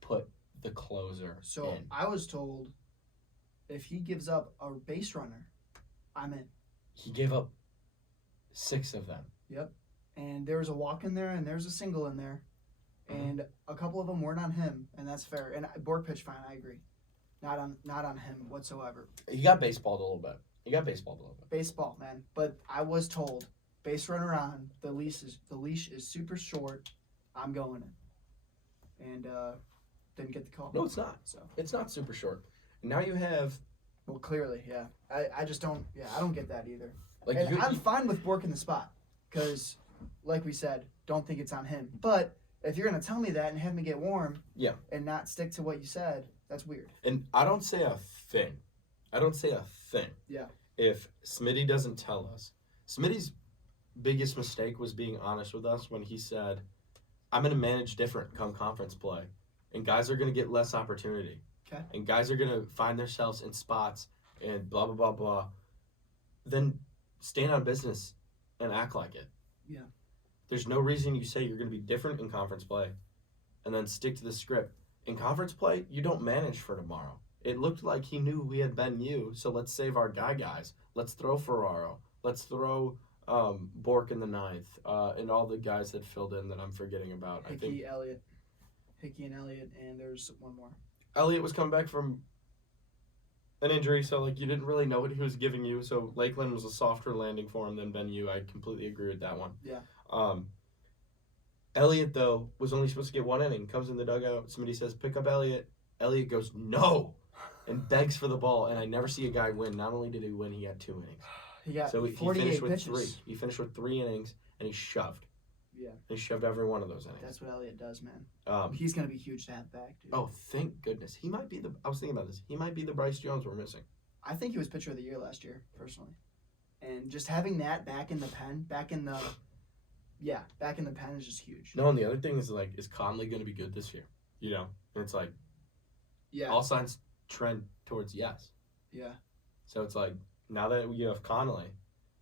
put the closer in. I was told if he gives up a base runner, I'm in. He gave up 6 of them. Yep. And there's a walk in there and there's a single in there. And a couple of them weren't on him, and that's fair. And Bork pitched fine, I agree. Not on him whatsoever. He got baseballed a little bit. Baseball, man. But I was told, base runner on, the leash is super short. I'm going in. And didn't get the call. No, it's not. So it's not super short. Now you have. Well, clearly, yeah. I just don't. Yeah, I don't get that either. Like I'm fine with Bork in the spot, because, like we said, don't think it's on him. But if you're going to tell me that and have me get warm and not stick to what you said, that's weird. And I don't say a thing. Yeah. If Smitty doesn't tell us. Smitty's biggest mistake was being honest with us when he said, I'm going to manage different come conference play. And guys are going to get less opportunity. Okay. And guys are going to find themselves in spots and blah, blah, blah, blah. Then stand on business and act like it. Yeah. There's no reason you say you're going to be different in conference play and then stick to the script. In conference play, you don't manage for tomorrow. It looked like he knew we had Ben Yu, so let's save our guys. Let's throw Ferraro. Let's throw Bork in the 9th and all the guys that filled in that I'm forgetting about. Hickey and Elliott, and there's one more. Elliott was coming back from an injury, so like you didn't really know what he was giving you. So Lakeland was a softer landing for him than Ben Yu. I completely agree with that one. Yeah. Elliott, though, was only supposed to get 1 inning. Comes in the dugout. Somebody says, pick up Elliott. Elliott goes, no, and begs for the ball. And I never see a guy win. Not only did he win, he had 2 innings. He got so 48 he finished with pitches. 3. He finished with 3 innings, and he shoved. Yeah. He shoved every one of those innings. That's what Elliott does, man. He's going to be huge to have back, dude. Oh, thank goodness. He might be I was thinking about this. He might be the Bryce Jones we're missing. I think he was pitcher of the year last year, personally. And just having that back in the pen is just huge. No, and the other thing is, like, is Conley going to be good this year? You know? And it's like, all signs trend towards yes. Yeah. So it's like, now that you have Conley,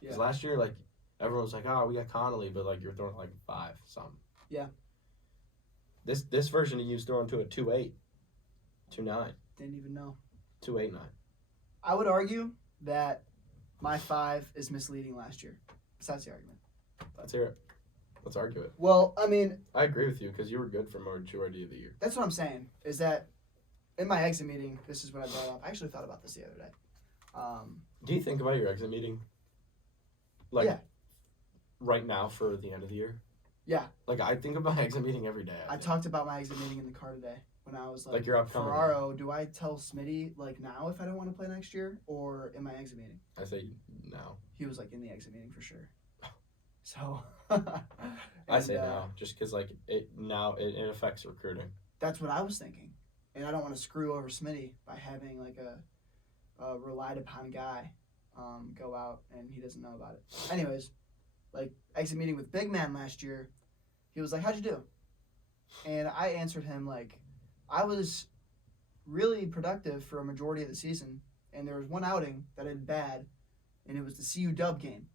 because last year, like, everyone was like, oh, we got Connolly, but, like, you're throwing, like, 5 something. Yeah. This version of you's throwing to a 2.8, 2.9. Didn't even know. 2.89. I would argue that my 5 is misleading last year. Besides the argument. Let's hear it. Let's argue it. Well, I mean, I agree with you because you were good for majority of the year. that's what I'm saying. Is that in my exit meeting? This is what I brought up. I actually thought about this the other day. Do you think about your exit meeting? Like, Yeah. right now for the end of the year? Yeah. Like, I think about my exit meeting every day. I talked about my exit meeting in the car today when I was Like your upcoming. Ferraro, do I tell Smitty like now if I don't want to play next year or in my exit meeting? I say no. He was like in the exit meeting for sure. So. I say no, just because like it affects recruiting. That's what I was thinking, and I don't want to screw over Smitty by having like a relied upon guy go out and he doesn't know about it. Anyways, like exit meeting with Big Man last year, he was like, "How'd you do?" And I answered him like, "I was really productive for a majority of the season, and there was one outing that I did bad, and it was the CU Dub game,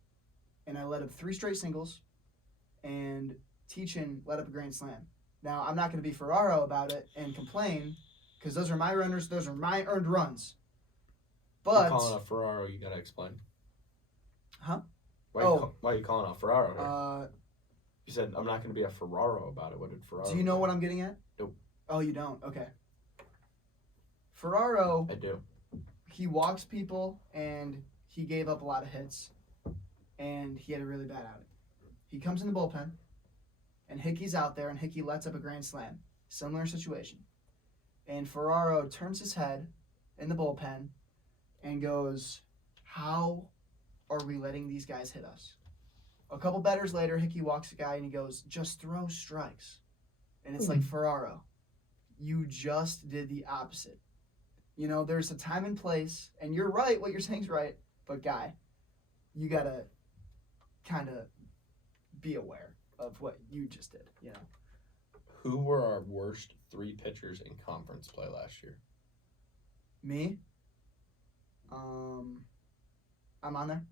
and I led up 3 straight singles, and Teachin led up a grand slam. Now I'm not going to be Ferraro about it and complain, because those are my runners, those are my earned runs. But You're calling out Ferraro, you gotta explain. Huh? Why are you calling out Ferraro here? You said I'm not going to be a Ferraro about it. What did Ferraro? Do you know what I'm getting at? Nope. Oh, you don't? Okay. Ferraro, I do. he walks people and he gave up a lot of hits and he had a really bad outing. He comes in the bullpen and Hickey's out there and Hickey lets up a grand slam. Similar situation. And Ferraro turns his head in the bullpen and goes, "How are we letting these guys hit us?" A couple batters later, Hickey walks a guy and he goes, "Just throw strikes." And it's like, Ferraro, you just did the opposite. You know, there's a time and place, and you're right, what you're saying is right, but guy, you got to kind of be aware of what you just did, you know. Who were our worst 3 pitchers in conference play last year? Me? I'm on there?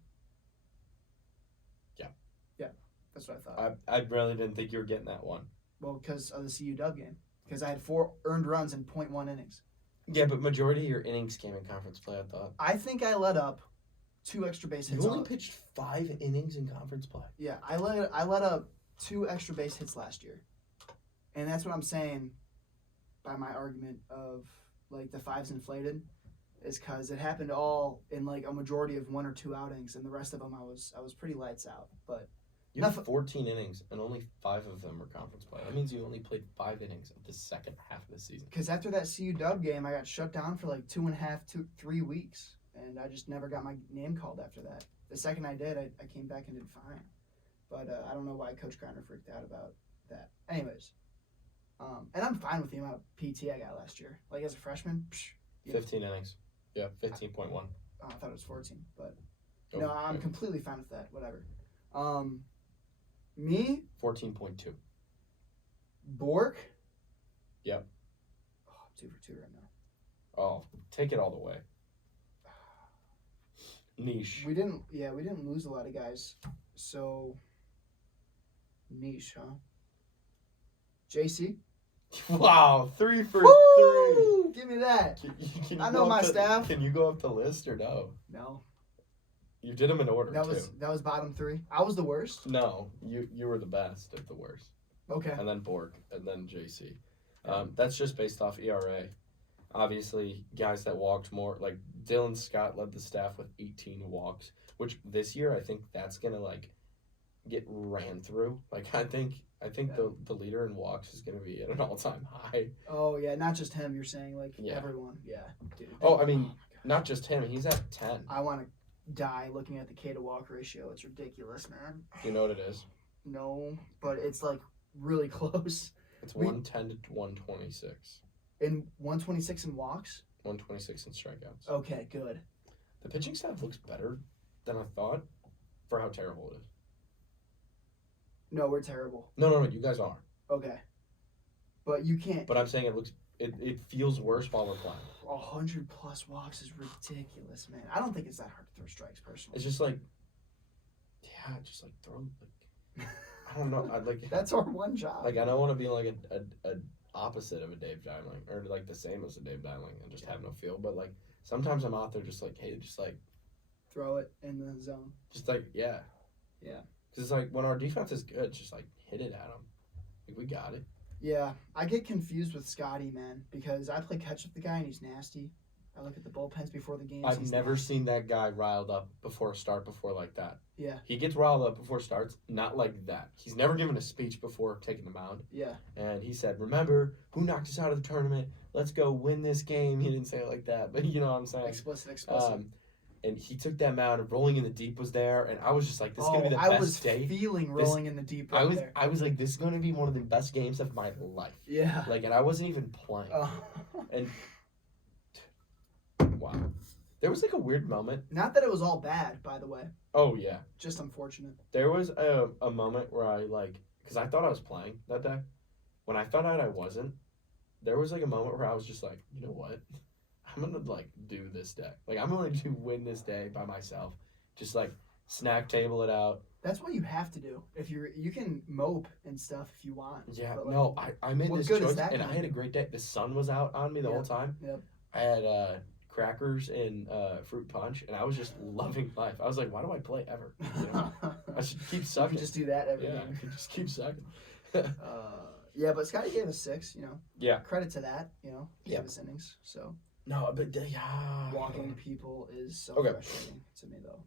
Yeah. Yeah, that's what I thought. I really didn't think you were getting that one. Well, because of the CU Dub game. Because I had 4 earned runs in .1 innings. Yeah, but majority of your innings came in conference play, I thought. I think I let up 2 extra base hits. You only pitched 5 innings in conference play. Yeah, I let up 2 extra base hits last year. And that's what I'm saying by my argument of, like, the 5's inflated, is because it happened all in, like, a majority of 1 or 2 outings, and the rest of them I was pretty lights out. But you have 14 innings, and only 5 of them were conference play. That means you only played 5 innings of the second half of the season. Because after that CU Dub game, I got shut down for, like, 3 weeks, and I just never got my name called after that. The second I did, I came back and did fine. But I don't know why Coach Griner freaked out about that. Anyways. And I'm fine with the amount of PT I got last year. Like, as a freshman, 15 innings. Yeah, 15.1. I thought it was 14, but Oh, no, I'm yeah. completely fine with that. Whatever. Me, 14.2. Bork. Yep. Oh, I'm 2 for 2 right now. Oh, take it all the way. Niche. We didn't lose a lot of guys, so niche, huh? JC. Wow, 3 for Woo! Give me that. 3. Can you I go know up my the- staff. Can you go up the list or no? No, You did them in order that too. was bottom 3. I was the worst. No, you were the best of the worst. Okay. And then Bork, and then JC. That's just based off ERA. Obviously, guys that walked more, like Dylan Scott led the staff with 18 walks, which this year I think that's gonna like get ran through. Like I think the leader in walks is gonna be at an all-time high. Oh yeah, not just him. You're saying like Yeah. everyone. Yeah. Dude, Oh, I mean, my God. not just him. He's at 10. I want to die looking at the K to walk ratio. It's ridiculous, man. You know what it is? No, but it's like really close. It's 110 to 126. In 126 in walks. 126 in strikeouts. Okay, good. The pitching staff looks better than I thought for how terrible it is. No, we're terrible. No, you guys are. Okay, but you can't. But I'm saying it feels worse while we're playing. 100+ walks is ridiculous, man. I don't think it's that hard to throw strikes, personally. It's just like, yeah, just like throw like, I don't know. I like That's our one job. like I don't want to be like a opposite of a Dave Dimeling or like the same as a Dave Dimeling and just have no feel. But like sometimes I'm out there just like, hey, just like Throw it in the zone. just like yeah. Yeah. Because it's like when our defense is good, just like hit it at them. Like we got it. Yeah, I get confused with Scotty, man, because I play catch up the guy and he's nasty. I look at the bullpens before the games. I've never seen that guy riled up before a start before like that. Yeah. He gets riled up before starts, not like that. He's never given a speech before taking the mound. Yeah. And he said, remember, who knocked us out of the tournament? Let's go win this game. He didn't say it like that, but you know what I'm saying? Explicit. And he took that mound, and Rolling in the Deep was there, and I was just like, this is going to be the best day. I was feeling Rolling in the Deep there. I was like, this is going to be one of the best games of my life. Yeah. Like, and I wasn't even playing. And wow. There was like a weird moment. Not that it was all bad, by the way. Oh, yeah. Just unfortunate. There was a moment where I, like, because I thought I was playing that day. When I found out I wasn't, there was like a moment where I was just like, you know what? I'm going to, like, do this day. Like, I'm going to win this day by myself. Just, like, snack table it out. That's what you have to do. If you can mope and stuff if you want. Yeah, but, like, no, I made this choice, and I had a mean? great day. The sun was out on me the whole time. Yep. I had crackers and fruit punch, and I was just loving life. I was like, why do I play ever? You know? I should keep sucking. You can just do that every Yeah, game. I could just keep sucking. Yeah, but Scotty gave us 6, you know. Yeah. Credit to that, you know. He Yeah. gave us innings, so. No, but yeah. Walking people is so Okay. frustrating to me, though.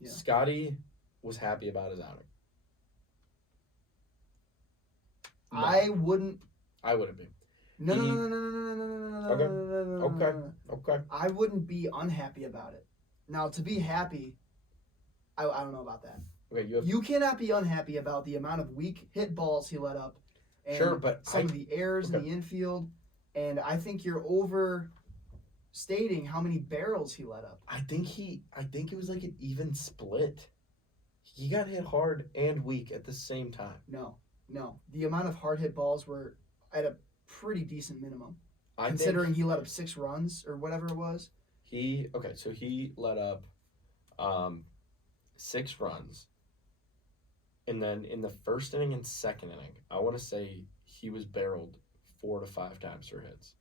Yeah. Scotty was happy about his outing. No, I wouldn't. I wouldn't be. No. Okay. I wouldn't be unhappy about it. Now, to be happy, I don't know about that. Okay, You cannot be unhappy about the amount of weak hit balls he let up. And Sure, but some of the errors in the infield. And I think you're overstating how many barrels he let up. I think it was like an even split. He got hit hard and weak at the same time. No. The amount of hard hit balls were at a pretty decent minimum. I Considering he let up 6 runs or whatever it was. So he let up 6 runs. And then in the first inning and second inning, I want to say he was barreled 4 to 5 times for hits.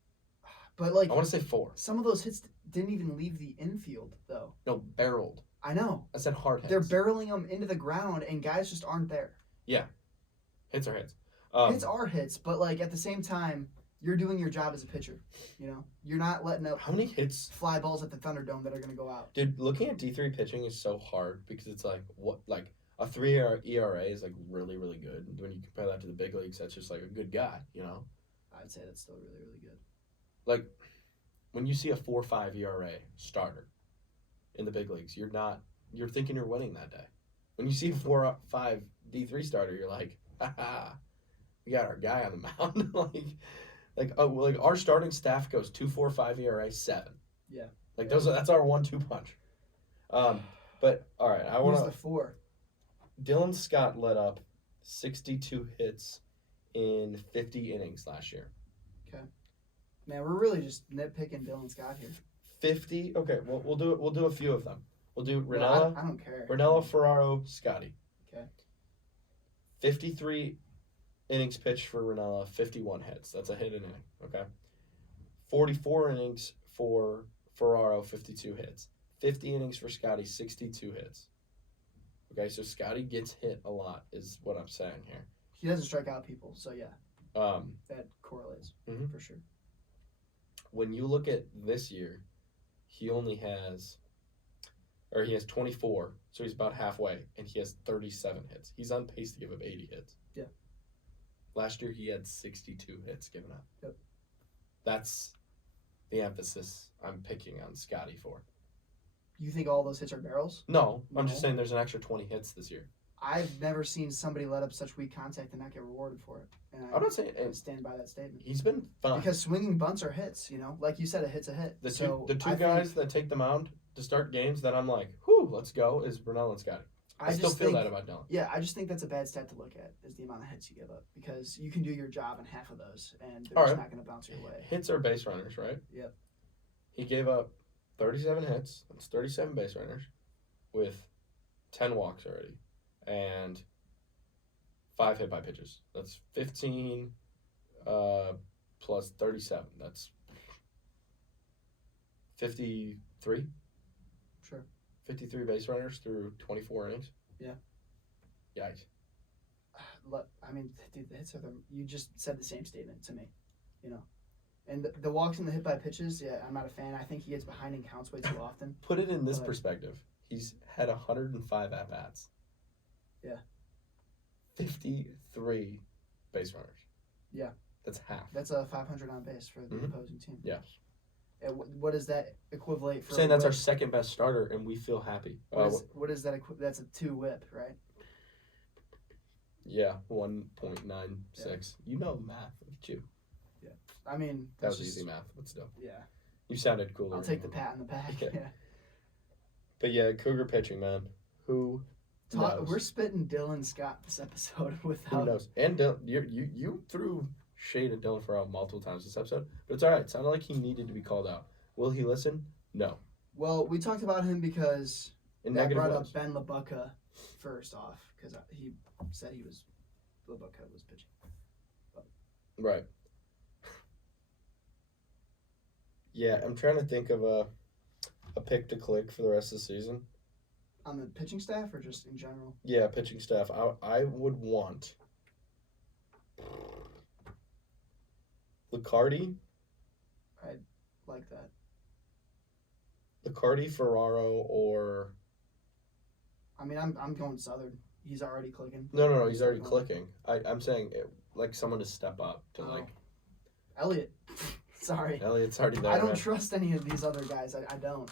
But like I want to say 4. some of those hits didn't even leave the infield though. No, barreled. I know. I said hard hits. They're barreling them into the ground and guys just aren't there. Hits are hits. Hits are hits, but like at the same time, you're doing your job as a pitcher. You know, you're not letting up How many hits? fly balls at the Thunderdome that are going to go out. Dude, looking at D3 pitching is so hard because it's like a 3 ERA is like really, really good. When you compare that to the big leagues, that's just like a good guy, you know? I'd say that's still really, really good. Like when you see a 4.5 ERA starter in the big leagues, you're thinking you're winning that day. When you see a 4.5 D3 starter, you're like, haha, we got our guy on the mound. like our starting staff goes 2.45 ERA 7. Yeah. Like that's our 1-2 punch. But all right, I want Who's the 4? Dylan Scott let up 62 hits in 50 innings last year. Man, we're really just nitpicking Dylan Scott here. 50. Okay, well we'll do a few of them. We'll do Well, Ranella, I don't care. Ranella, Ferraro, Scotty. Okay. 53 innings pitched for Ranella, 51 hits. That's a hit an inning. Okay. 44 innings for Ferraro, 52 hits. 50 innings for Scotty, 62 hits. Okay, so Scotty gets hit a lot, is what I'm saying here. He doesn't strike out people, so yeah, that correlates Mhm. for sure. When you look at this year, he has 24, so he's about halfway, and he has 37 hits. He's on pace to give up 80 hits. Yeah. Last year, he had 62 hits given up. Yep. That's the emphasis I'm picking on Scotty for. You think all those hits are barrels? No, I'm just No. saying there's an extra 20 hits this year. I've never seen somebody let up such weak contact and not get rewarded for it. And I'm not saying I stand by that statement. he's been fun. Because swinging bunts are hits, you know? Like you said, a hit's a hit. The So two I guys think, that take the mound to start games that I'm like, whew, let's go, is Brunel and Scotty. I still just feel think, that about Dylan. Yeah, I just think that's a bad stat to look at, is the amount of hits you give up. Because you can do your job in half of those, and they're All just right. not going to bounce your way. Hits are base runners, right? Yep. He gave up 37 hits. That's 37 base runners with 10 walks already and 5 hit by pitches. That's 15 plus 37. That's 53. Sure. 53 base runners through 24 innings. Yeah. Yikes. I mean, dude, the hits are you just said the same statement to me, And the walks and the hit by pitches, yeah, I'm not a fan. I think he gets behind and counts way too often. Put it in this perspective. He's had 105 at-bats. Yeah. 53 base runners. Yeah. That's half. That's a 500 on base for the opposing team. Yes. And what does that equivalent for? Saying that's our second best starter, and we feel happy. What is that? That's a 2 whip, right? Yeah, 1.96. Yeah. You know math. Look at you. Yeah. I mean, that was easy math, but still. Yeah. You sounded cooler. I'll take the pat on the back. Yeah. But yeah, Cougar pitching, man. Who knows? We're spitting Dylan Scott this episode without. Who knows? And you threw shade at Dylan Farrell multiple times this episode, but it's all right. It sounded like he needed to be called out. Will he listen? No. Well, we talked about him because that brought ways. up Ben LaBucca first off because he said LaBucca was pitching. But. Right. Yeah, I'm trying to think of a pick to click for the rest of the season. On the pitching staff or just in general? Yeah, pitching staff. I would want Liccardi. I'd like that. Liccardi, Ferraro, or... I mean, I'm going Southern. He's already clicking. No, he's already clicking. I'm saying, someone to step up to, Elliott. Sorry. Elliott's already there. I don't trust any of these other guys. I don't.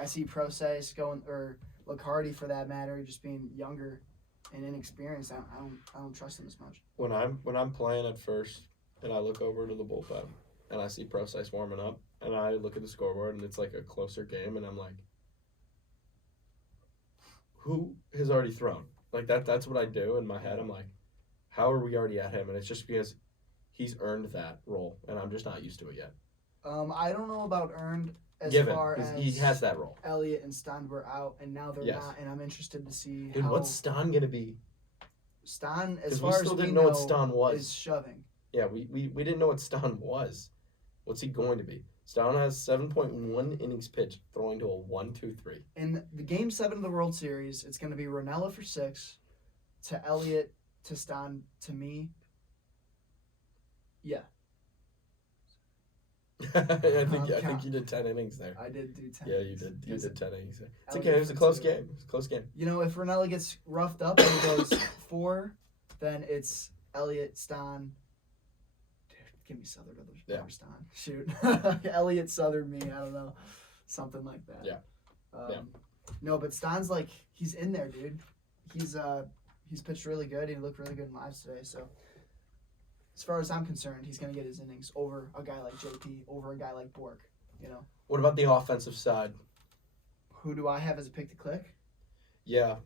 I see Process going, or Liccardi for that matter, just being younger and inexperienced. I don't trust him as much. When I'm playing at first and I look over to the bullpen and I see Process warming up and I look at the scoreboard and it's like a closer game and I'm like, who has already thrown? That's what I do in my head. I'm like, how are we already at him? And it's just because he's earned that role, and I'm just not used to it yet. I don't know about earned far as he has that role. Elliott and Stan were out, and now they're not, and I'm interested to see Dude, what's Stan going to be? Stan, as far as we didn't know what Stan was. Is shoving. Yeah, we didn't know what Stan was. What's he going to be? Stan has 7.1 innings pitched, throwing to a 1-2-3. In the Game 7 of the World Series, it's going to be Ronella for 6, to Elliott, to Stan, to me. Yeah. I think you did 10 innings there. I did do 10. Yeah, you did. You did 10 innings there. It's Elliott okay. It was a close game. It's a close game. If Ronella gets roughed up and he goes 4, then it's Elliott, Stan. Dude, give me Southern or Stan. Shoot. Elliott, Southern, me. I don't know. Something like that. Yeah. No, but Stan's he's in there, dude. He's pitched really good. He looked really good in lives today, so. As far as I'm concerned, he's going to get his innings over a guy like JP, over a guy like Bork, What about the offensive side? Who do I have as a pick to click? Yeah.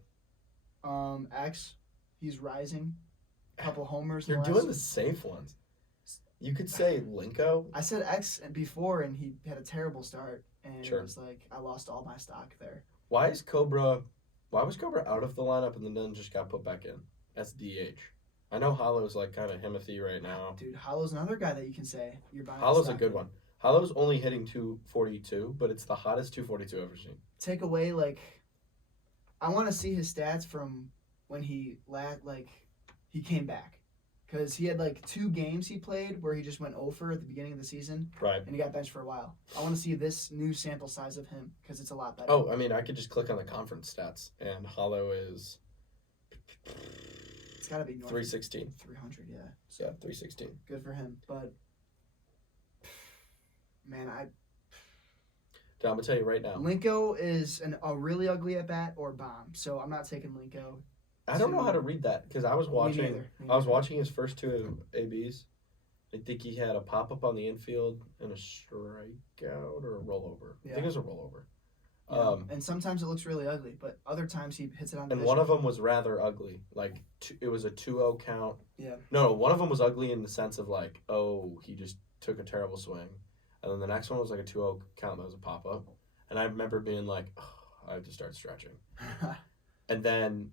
X, he's rising. A couple homers. You're doing the safe ones. You could say Linko. I said X before, and he had a terrible start, and Sure. it was I lost all my stock there. Why was Cobra out of the lineup and then just got put back in? That's DH. I know Hollow's kind of himothy right now. Dude, Hollow's another guy that you can say you're buying. Hollow's a good one. Hollow's only hitting 242, but it's the hottest 242 I've ever seen. Take away I want to see his stats from when he he came back, because he had 2 games he played where he just went 0 at the beginning of the season. Right. And he got benched for a while. I want to see this new sample size of him because it's a lot better. Oh, I mean, I could just click on the conference stats, and Hollow is. It's got to be north 316. 300, yeah. So, yeah, 316. Good for him. But, man, I'm going to tell you right now. Linko is a really ugly at-bat or bomb. So, I'm not taking Linko. I don't know how to read that because I was watching. Me neither. I was watching his first 2 ABs. I think he had a pop-up on the infield and a strikeout or a rollover. Yeah. I think it was a rollover. Yeah. And sometimes it looks really ugly, but other times he hits it on the And one of them was rather ugly. It was a 2-0 count. Yeah. No, one of them was ugly in the sense of he just took a terrible swing. And then the next one was a 2-0 count that was a pop-up. And I remember being I have to start stretching. And then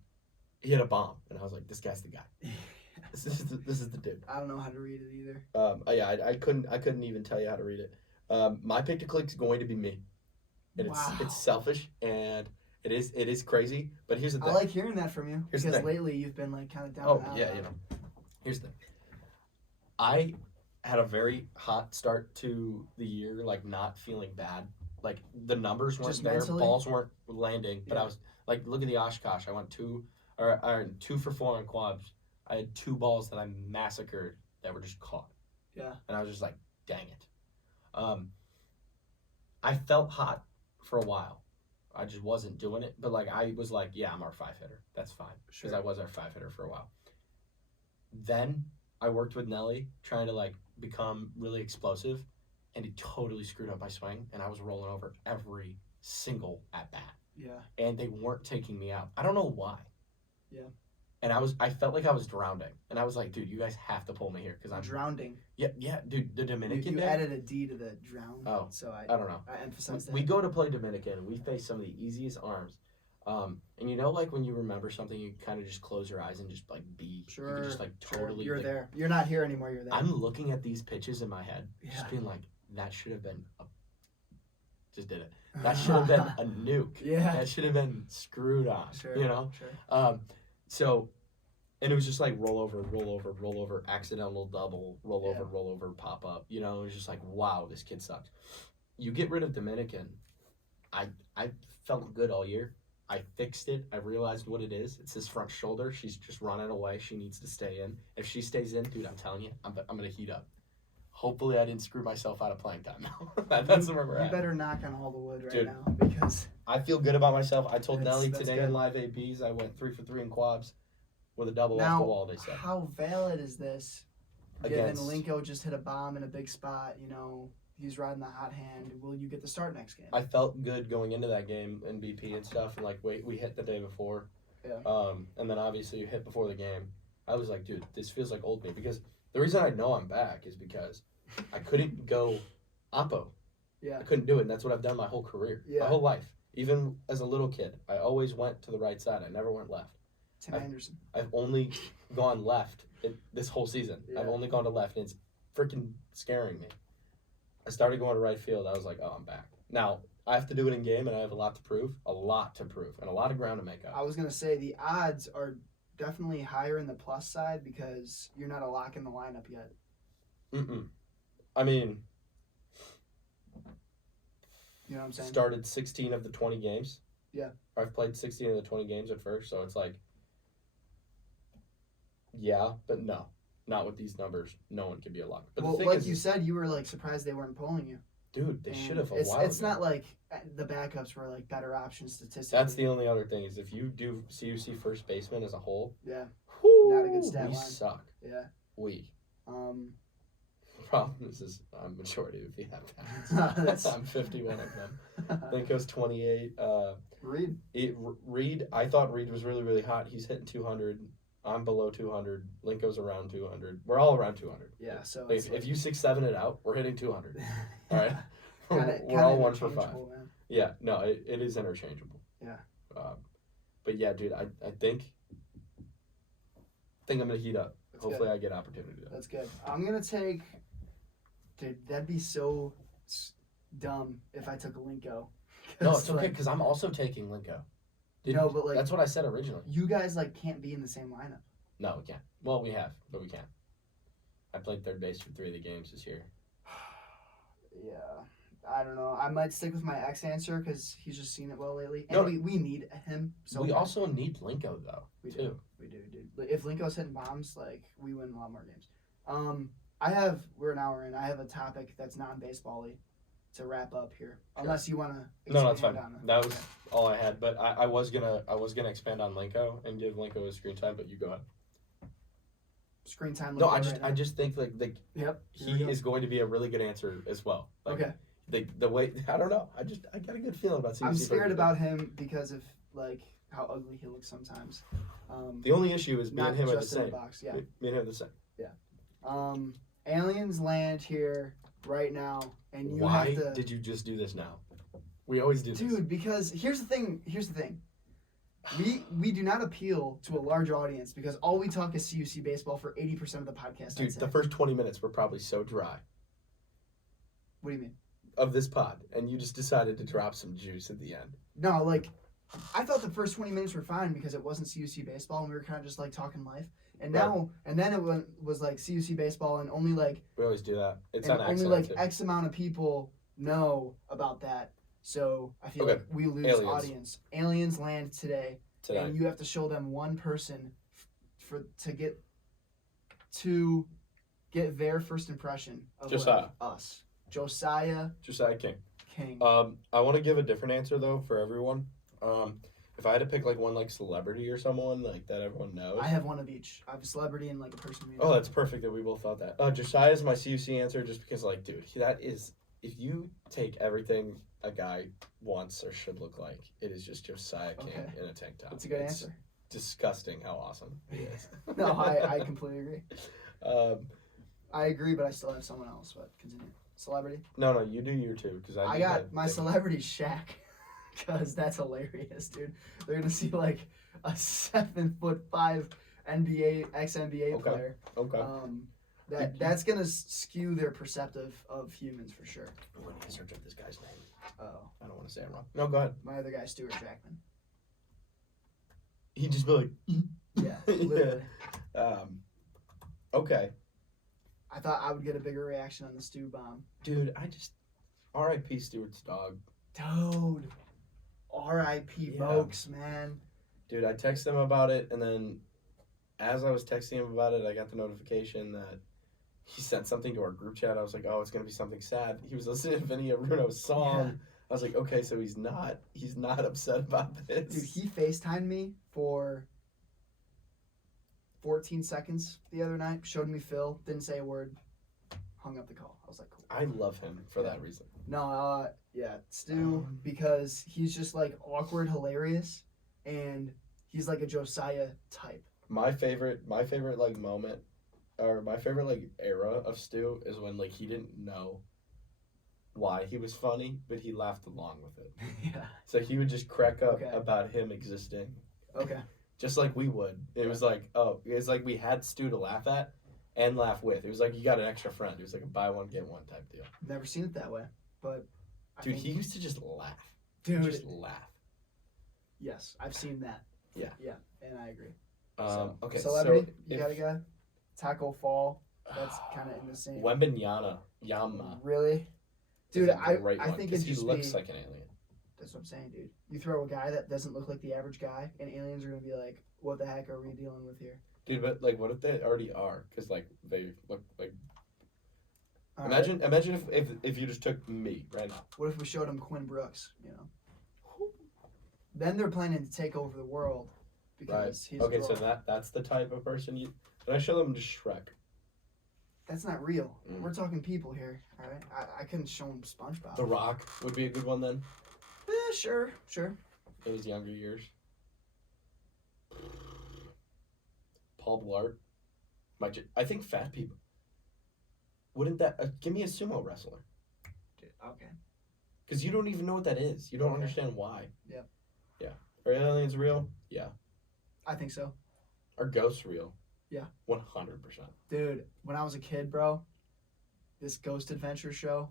he hit a bomb. And I was like, this guy's the guy. This is the dude. I don't know how to read it either. I couldn't even tell you how to read it. My pick to click is going to be me. And wow. It's selfish and It is crazy. But here's the thing. I like hearing that from you Here's the because thing. lately you've been like kind of down. Oh and out yeah, about you it. know. Here's the thing. I had a very hot start to the year, like not feeling bad. Like the numbers weren't Just there, mentally? balls weren't landing, but Yeah. I was like, look at the Oshkosh. I went 2 for 4 on quads. I had 2 balls that I massacred that were just caught. Yeah. And I was just like, dang it. I felt hot for a while. I just wasn't doing it, but like I was like, yeah, I'm our 5 hitter. That's fine because I was our 5 hitter for a while. Then I worked with Nelly trying to like become really explosive, and he totally screwed up my swing, and I was rolling over every single at bat. Yeah. And they weren't taking me out. I don't know why. Yeah. And I felt like I was drowning, and I was like, dude, you guys have to pull me here because I'm Drowning. Yeah, dude. The Dominican You day. added a D to the drown. Oh, so I don't know. I emphasize that. We go to play Dominican, and we face some of the easiest arms. And you know, like when you remember something, you kind of just close your eyes and just like be. Sure. You can just like totally. You're like, there. You're not here anymore. You're there. I'm looking at these pitches in my head, Yeah. just being like, that should have been just did it. That should have been a nuke. Yeah. That should have been screwed on. Sure. You know. Sure. So, and it was just like roll over, accidental double, roll over, pop up. You know, it was just like, wow, this kid sucks. You get rid of Dominican. I felt good all year. I fixed it. I realized what it is. It's his front shoulder. She's just running away. She needs to stay in. If she stays in, dude, I'm telling you, I'm gonna heat up. Hopefully, I didn't screw myself out of playing time now. That's where we're at. You better knock on all the wood right Dude, now because I feel good about myself. I told That's- Nelly that's today good. in live ABs, I went 3 for 3 in quads with a double now off the wall. They said how valid is this? Given Against- Linko just hit a bomb in a big spot, you know he's riding the hot hand. Will you get the start next game? I felt good going into that game in BP and stuff, and like we hit the day before. Yeah. And then obviously you hit before the game. I was like, dude, this feels like old me because the reason I know I'm back is because I couldn't go oppo. Yeah. I couldn't do it, and that's what I've done my whole career, Yeah. my whole life. Even as a little kid, I always went to the right side. I never went left. Tim Anderson. I've only gone left this whole season. Yeah. I've only gone to left, and it's freaking scaring me. I started going to right field. I was like, oh, I'm back. Now, I have to do it in game, and I have a lot to prove, and a lot of ground to make up. I was going to say the odds are definitely higher in the plus side because you're not a lock in the lineup yet. I mean, You know what I'm saying? started 16 of the 20 games. Yeah. I've played 16 of the 20 games at first, so it's like, yeah, but no. Not with these numbers. No one can be a lock. But well, the thing like is, you said, you were like surprised they weren't pulling you. dude, they And should have a it's, while It's ago. not like the backups were like better options statistically. That's the only other thing is if you do CUC first baseman as a whole, Yeah. whoo, Not a good stat we line. suck. Yeah. We. Um, Problem is I'm majority of the That's- I'm 51 of them. Linko's 28. Reed. Reed, I thought Reed was really, really hot. He's hitting 200. I'm below 200. Linko's around 200. We're all around 200. Yeah. So Like, if you 6-7 it out, we're hitting 200. All right. Kinda We're all 1 for 5. interchangeable, man. Yeah, no, it is interchangeable. Yeah. But yeah, dude, I think I'm gonna heat up. That's Hopefully, good. I get opportunity to. That's good. I'm gonna take. Dude, that'd be so dumb if I took a Linko. No, it's okay like, because I'm also taking Linko. No, but like That's what I said originally. you guys like can't be in the same lineup. No, we can't. Well, we have, but we can't. I played third base for 3 of the games this year. Yeah. I don't know. I might stick with my X answer because he's just seen it well lately, and No. we need him. So we bad. also need Linko though, we too. do. We do. If Linko's hitting bombs, like we win a lot more games. We're an hour in. I have a topic that's non-baseball-y to wrap up here, Sure. unless you want to. No, that's fine. That was all I had. But I was gonna expand on Linko and give Linko his screen time. But you go ahead. Screen time. No, Linko I just think like Yep. he is going to be a really good answer as well. Like, Okay. The way I don't know. I got a good feeling about CBC. I'm scared about him because of like how ugly he looks sometimes. The only issue is me Not and him are the just in the same. box. Yeah. Me and him are the same. Aliens land here right now, and you Why have to. did you just do this now? We always do this. Dude, because here's the thing. We do not appeal to a large audience because all we talk is CUC baseball for 80% of the podcast. Dude, the first 20 minutes were probably so dry What do you mean? of this pod, and you just decided to drop some juice at the end. No, like I thought the first 20 minutes were fine because it wasn't CUC baseball and we were kind of just like talking life. And Right. now, and then it was like CUC baseball and only like We always do that. It's and on only accident. like X amount of people know about that. So I feel Okay. like we lose Aliens. audience. Aliens land today, Today. and you have to show them one person to get their first impression of Josiah. like, us. Josiah King. King. I want to give a different answer though for everyone. If I had to pick like one like celebrity or someone like that everyone knows. I have one of each. I have a celebrity and like a person. Oh, that's perfect that we both thought that. Josiah's my CUC answer just because like, dude, that is if you take everything a guy wants or should look like, it is just Josiah King in a tank top. That's a good answer. Disgusting how awesome he is. No, I completely agree. Um, I agree, but I still have someone else. But continue. Celebrity. no, you do your two because I got my celebrity Shaq, because that's hilarious, dude. They're gonna see like a 7'5" ex-NBA player. Okay. That's gonna skew their perceptive of humans for sure. Let me search up this guy's name. Oh, I don't want to say it wrong. No, go ahead. my other guy, Stuart Jackman. He'd just be like, Yeah, literally. Okay. I thought I would get a bigger reaction on the Stu bomb. Dude, R.I.P. Stewart's dog. Dude, R.I.P. Yeah. Vokes, man. Dude, I texted him about it, and then as I was texting him about it, I got the notification that he sent something to our group chat. I was like, oh, it's going to be something sad. He was listening to Vinny Aruno's song. Yeah. I was like, okay, so he's not upset about this. Dude, he FaceTimed me for 14 seconds the other night, showed me Phil, didn't say a word, hung up the call. I was like, cool. I love him for that reason. No, Stu, because he's just like awkward, hilarious, and he's like a Josiah type. My favorite like moment, or my favorite like era of Stu is when like he didn't know why he was funny, but he laughed along with it. Yeah. So he would just crack up Okay. about him existing. Okay. Just like we would. It was like, it's like we had Stu to laugh at and laugh with. It was like you got an extra friend. It was like a buy one, get one type deal. Never seen it that way, but Dude, he used to just laugh. Dude. Just laugh. Yes, I've seen that. Yeah. Yeah, and I agree. Okay, Celebrity, so you got a guy? Taco Fall, that's kind of in the same. Wembenyama. Yama. Really? Dude, is a I great one, think 'cause it he just looks like an alien. That's what I'm saying, dude. You throw a guy that doesn't look like the average guy, and aliens are gonna be like, "What the heck are we dealing with here?" Dude, but like, what if they already are? Because like they look like. All Imagine if you just took me right now. right. What if we showed him Quinn Brooks? You know. Then they're planning to take over the world because he's Okay, so drawing. that's the type of person you. Then I show them just Shrek. That's not real. Mm. We're talking people here, all right? I couldn't show him SpongeBob. The Rock would be a good one then. Sure. In his younger years. Paul Blart. I think fat people. Wouldn't that give me a sumo wrestler? Okay. Because you don't even know what that is. You don't Okay. understand why. Yep. Yeah. Are aliens real? Yeah. I think so. Are ghosts real? Yeah. 100%. Dude, when I was a kid, bro, this Ghost Adventure show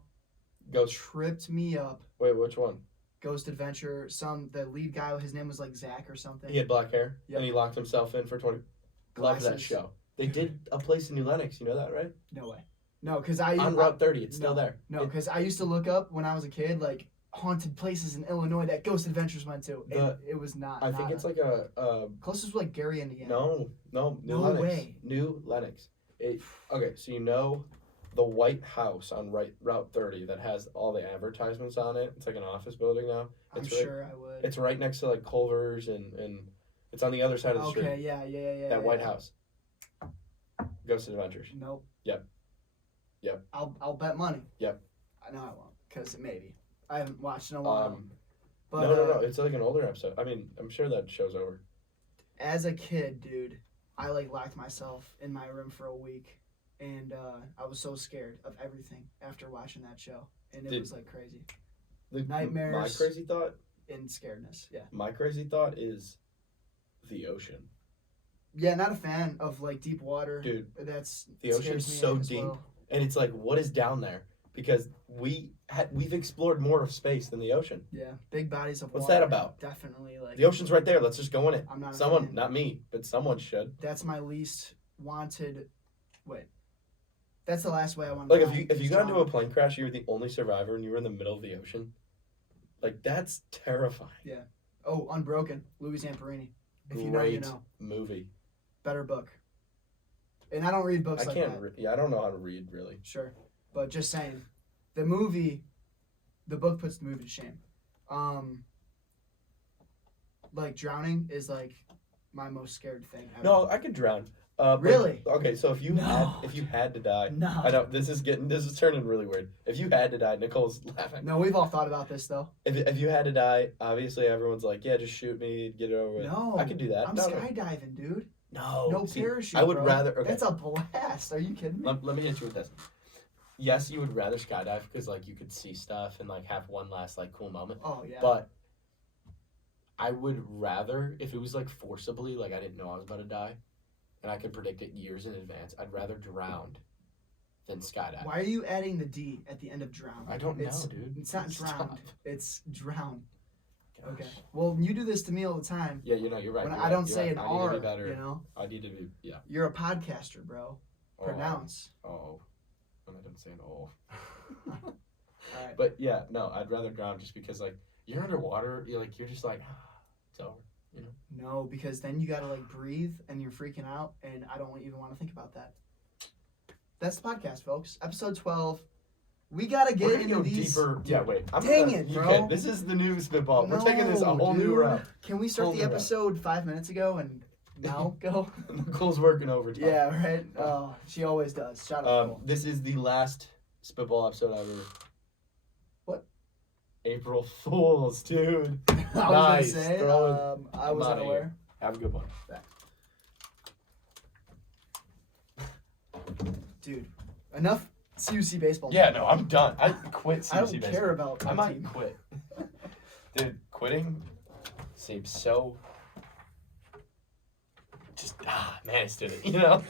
Ghost. tripped me up. Wait, which one? Ghost Adventure, the lead guy, his name was like Zach or something. He had black hair Yep. and he locked himself in for 20. Love that Glasses. show. They did a place in New Lenox. You know that, right? No way. No, because On Route 30. It's still there. No, because I used to look up when I was a kid, like haunted places in Illinois that Ghost Adventures went to. And it was not. I think it's like a closest was like Gary, Indiana. No, New No Lenox. way. New Lenox. Okay, so you know the White House on Route 30 that has all the advertisements on it. It's like an office building now. I'm It's sure I would. It's right next to like Culver's and it's on the other side of the street. Okay, yeah. That White House. Ghost Adventures. Nope. Yep. I'll bet money. Yep. No, I won't, because maybe I haven't watched in a while. But No. It's like an older episode. I mean, I'm sure that show's over. As a kid, dude, I like locked myself in my room for a week, and I was so scared of everything after watching that show, and it was like crazy. Nightmares. My crazy thought. And scaredness, yeah. My crazy thought is the ocean. Yeah, not a fan of like deep water. Dude, That's the ocean's scares me so as deep. well. And it's like, what is down there? because we've explored more of space than the ocean. Yeah, big bodies of What's water. that about? Definitely, like The ocean's right there. Let's just go in it. I'm not a Someone, fan. not me, but someone should. That's my least wanted. Wait, that's the last way I want. Like if you got into a plane crash, you were the only survivor, and you were in the middle of the ocean. Like that's terrifying. Yeah. Oh, Unbroken, Louis Zamperini. If you know, you know. Movie. Better book. And I don't read books I like can't. that. I don't know how to read really. Sure, but just saying, the movie, the book puts the movie to shame. Like drowning is like my most scared thing ever. No, I could drown. Really? Okay, so if you had to die, No. I know this is turning really weird. If you had to die, Nicole's laughing. No, we've all thought about this though. If you had to die, obviously everyone's like, yeah, just shoot me, get it over with. No, I could do that. I'm skydiving, dude. No, No parachute. I would bro. rather. Okay, That's a blast. Are you kidding me? let me hit you with this. Yes, you would rather skydive because like you could see stuff and like have one last like cool moment. Oh yeah. But I would rather, if it was like forcibly, like I didn't know I was about to die, and I could predict it years in advance, I'd rather drown than skydive. Why are you adding the D at the end of drown? I don't know, dude. It's not Stop. drowned. It's drown. Gosh. Okay. Well, you do this to me all the time. Yeah, you're right. When you're I don't right, say you're an right. I need R, to be better. you know? I need to be, yeah. You're a podcaster, bro. Pronounce. Oh. And I didn't say an O. All right. But yeah, no, I'd rather drown just because like you're underwater, you're just like it's over, you know. No, because then you gotta like breathe and you're freaking out, and I don't even want to think about that. That's the podcast, folks. Episode 12. We gotta We're get gonna into go these. deeper. Yeah, wait. Dang it, bro. This is the new spitball. No, We're taking this a whole new dude. route. Can we start Whole the new route. episode 5 minutes ago and now go? Nicole's working overtime. Yeah, right. Oh, she always does. Shout out. Nicole. This is the last spitball episode ever. What? April Fools, dude. I was nice. gonna say. I was outta unaware. here. Have a good one. Dude, enough CUC baseball. Yeah, no, I'm done. I quit CUC I don't baseball. care about I my might team. quit. Dude, quitting seems so just man, I stood it, you know?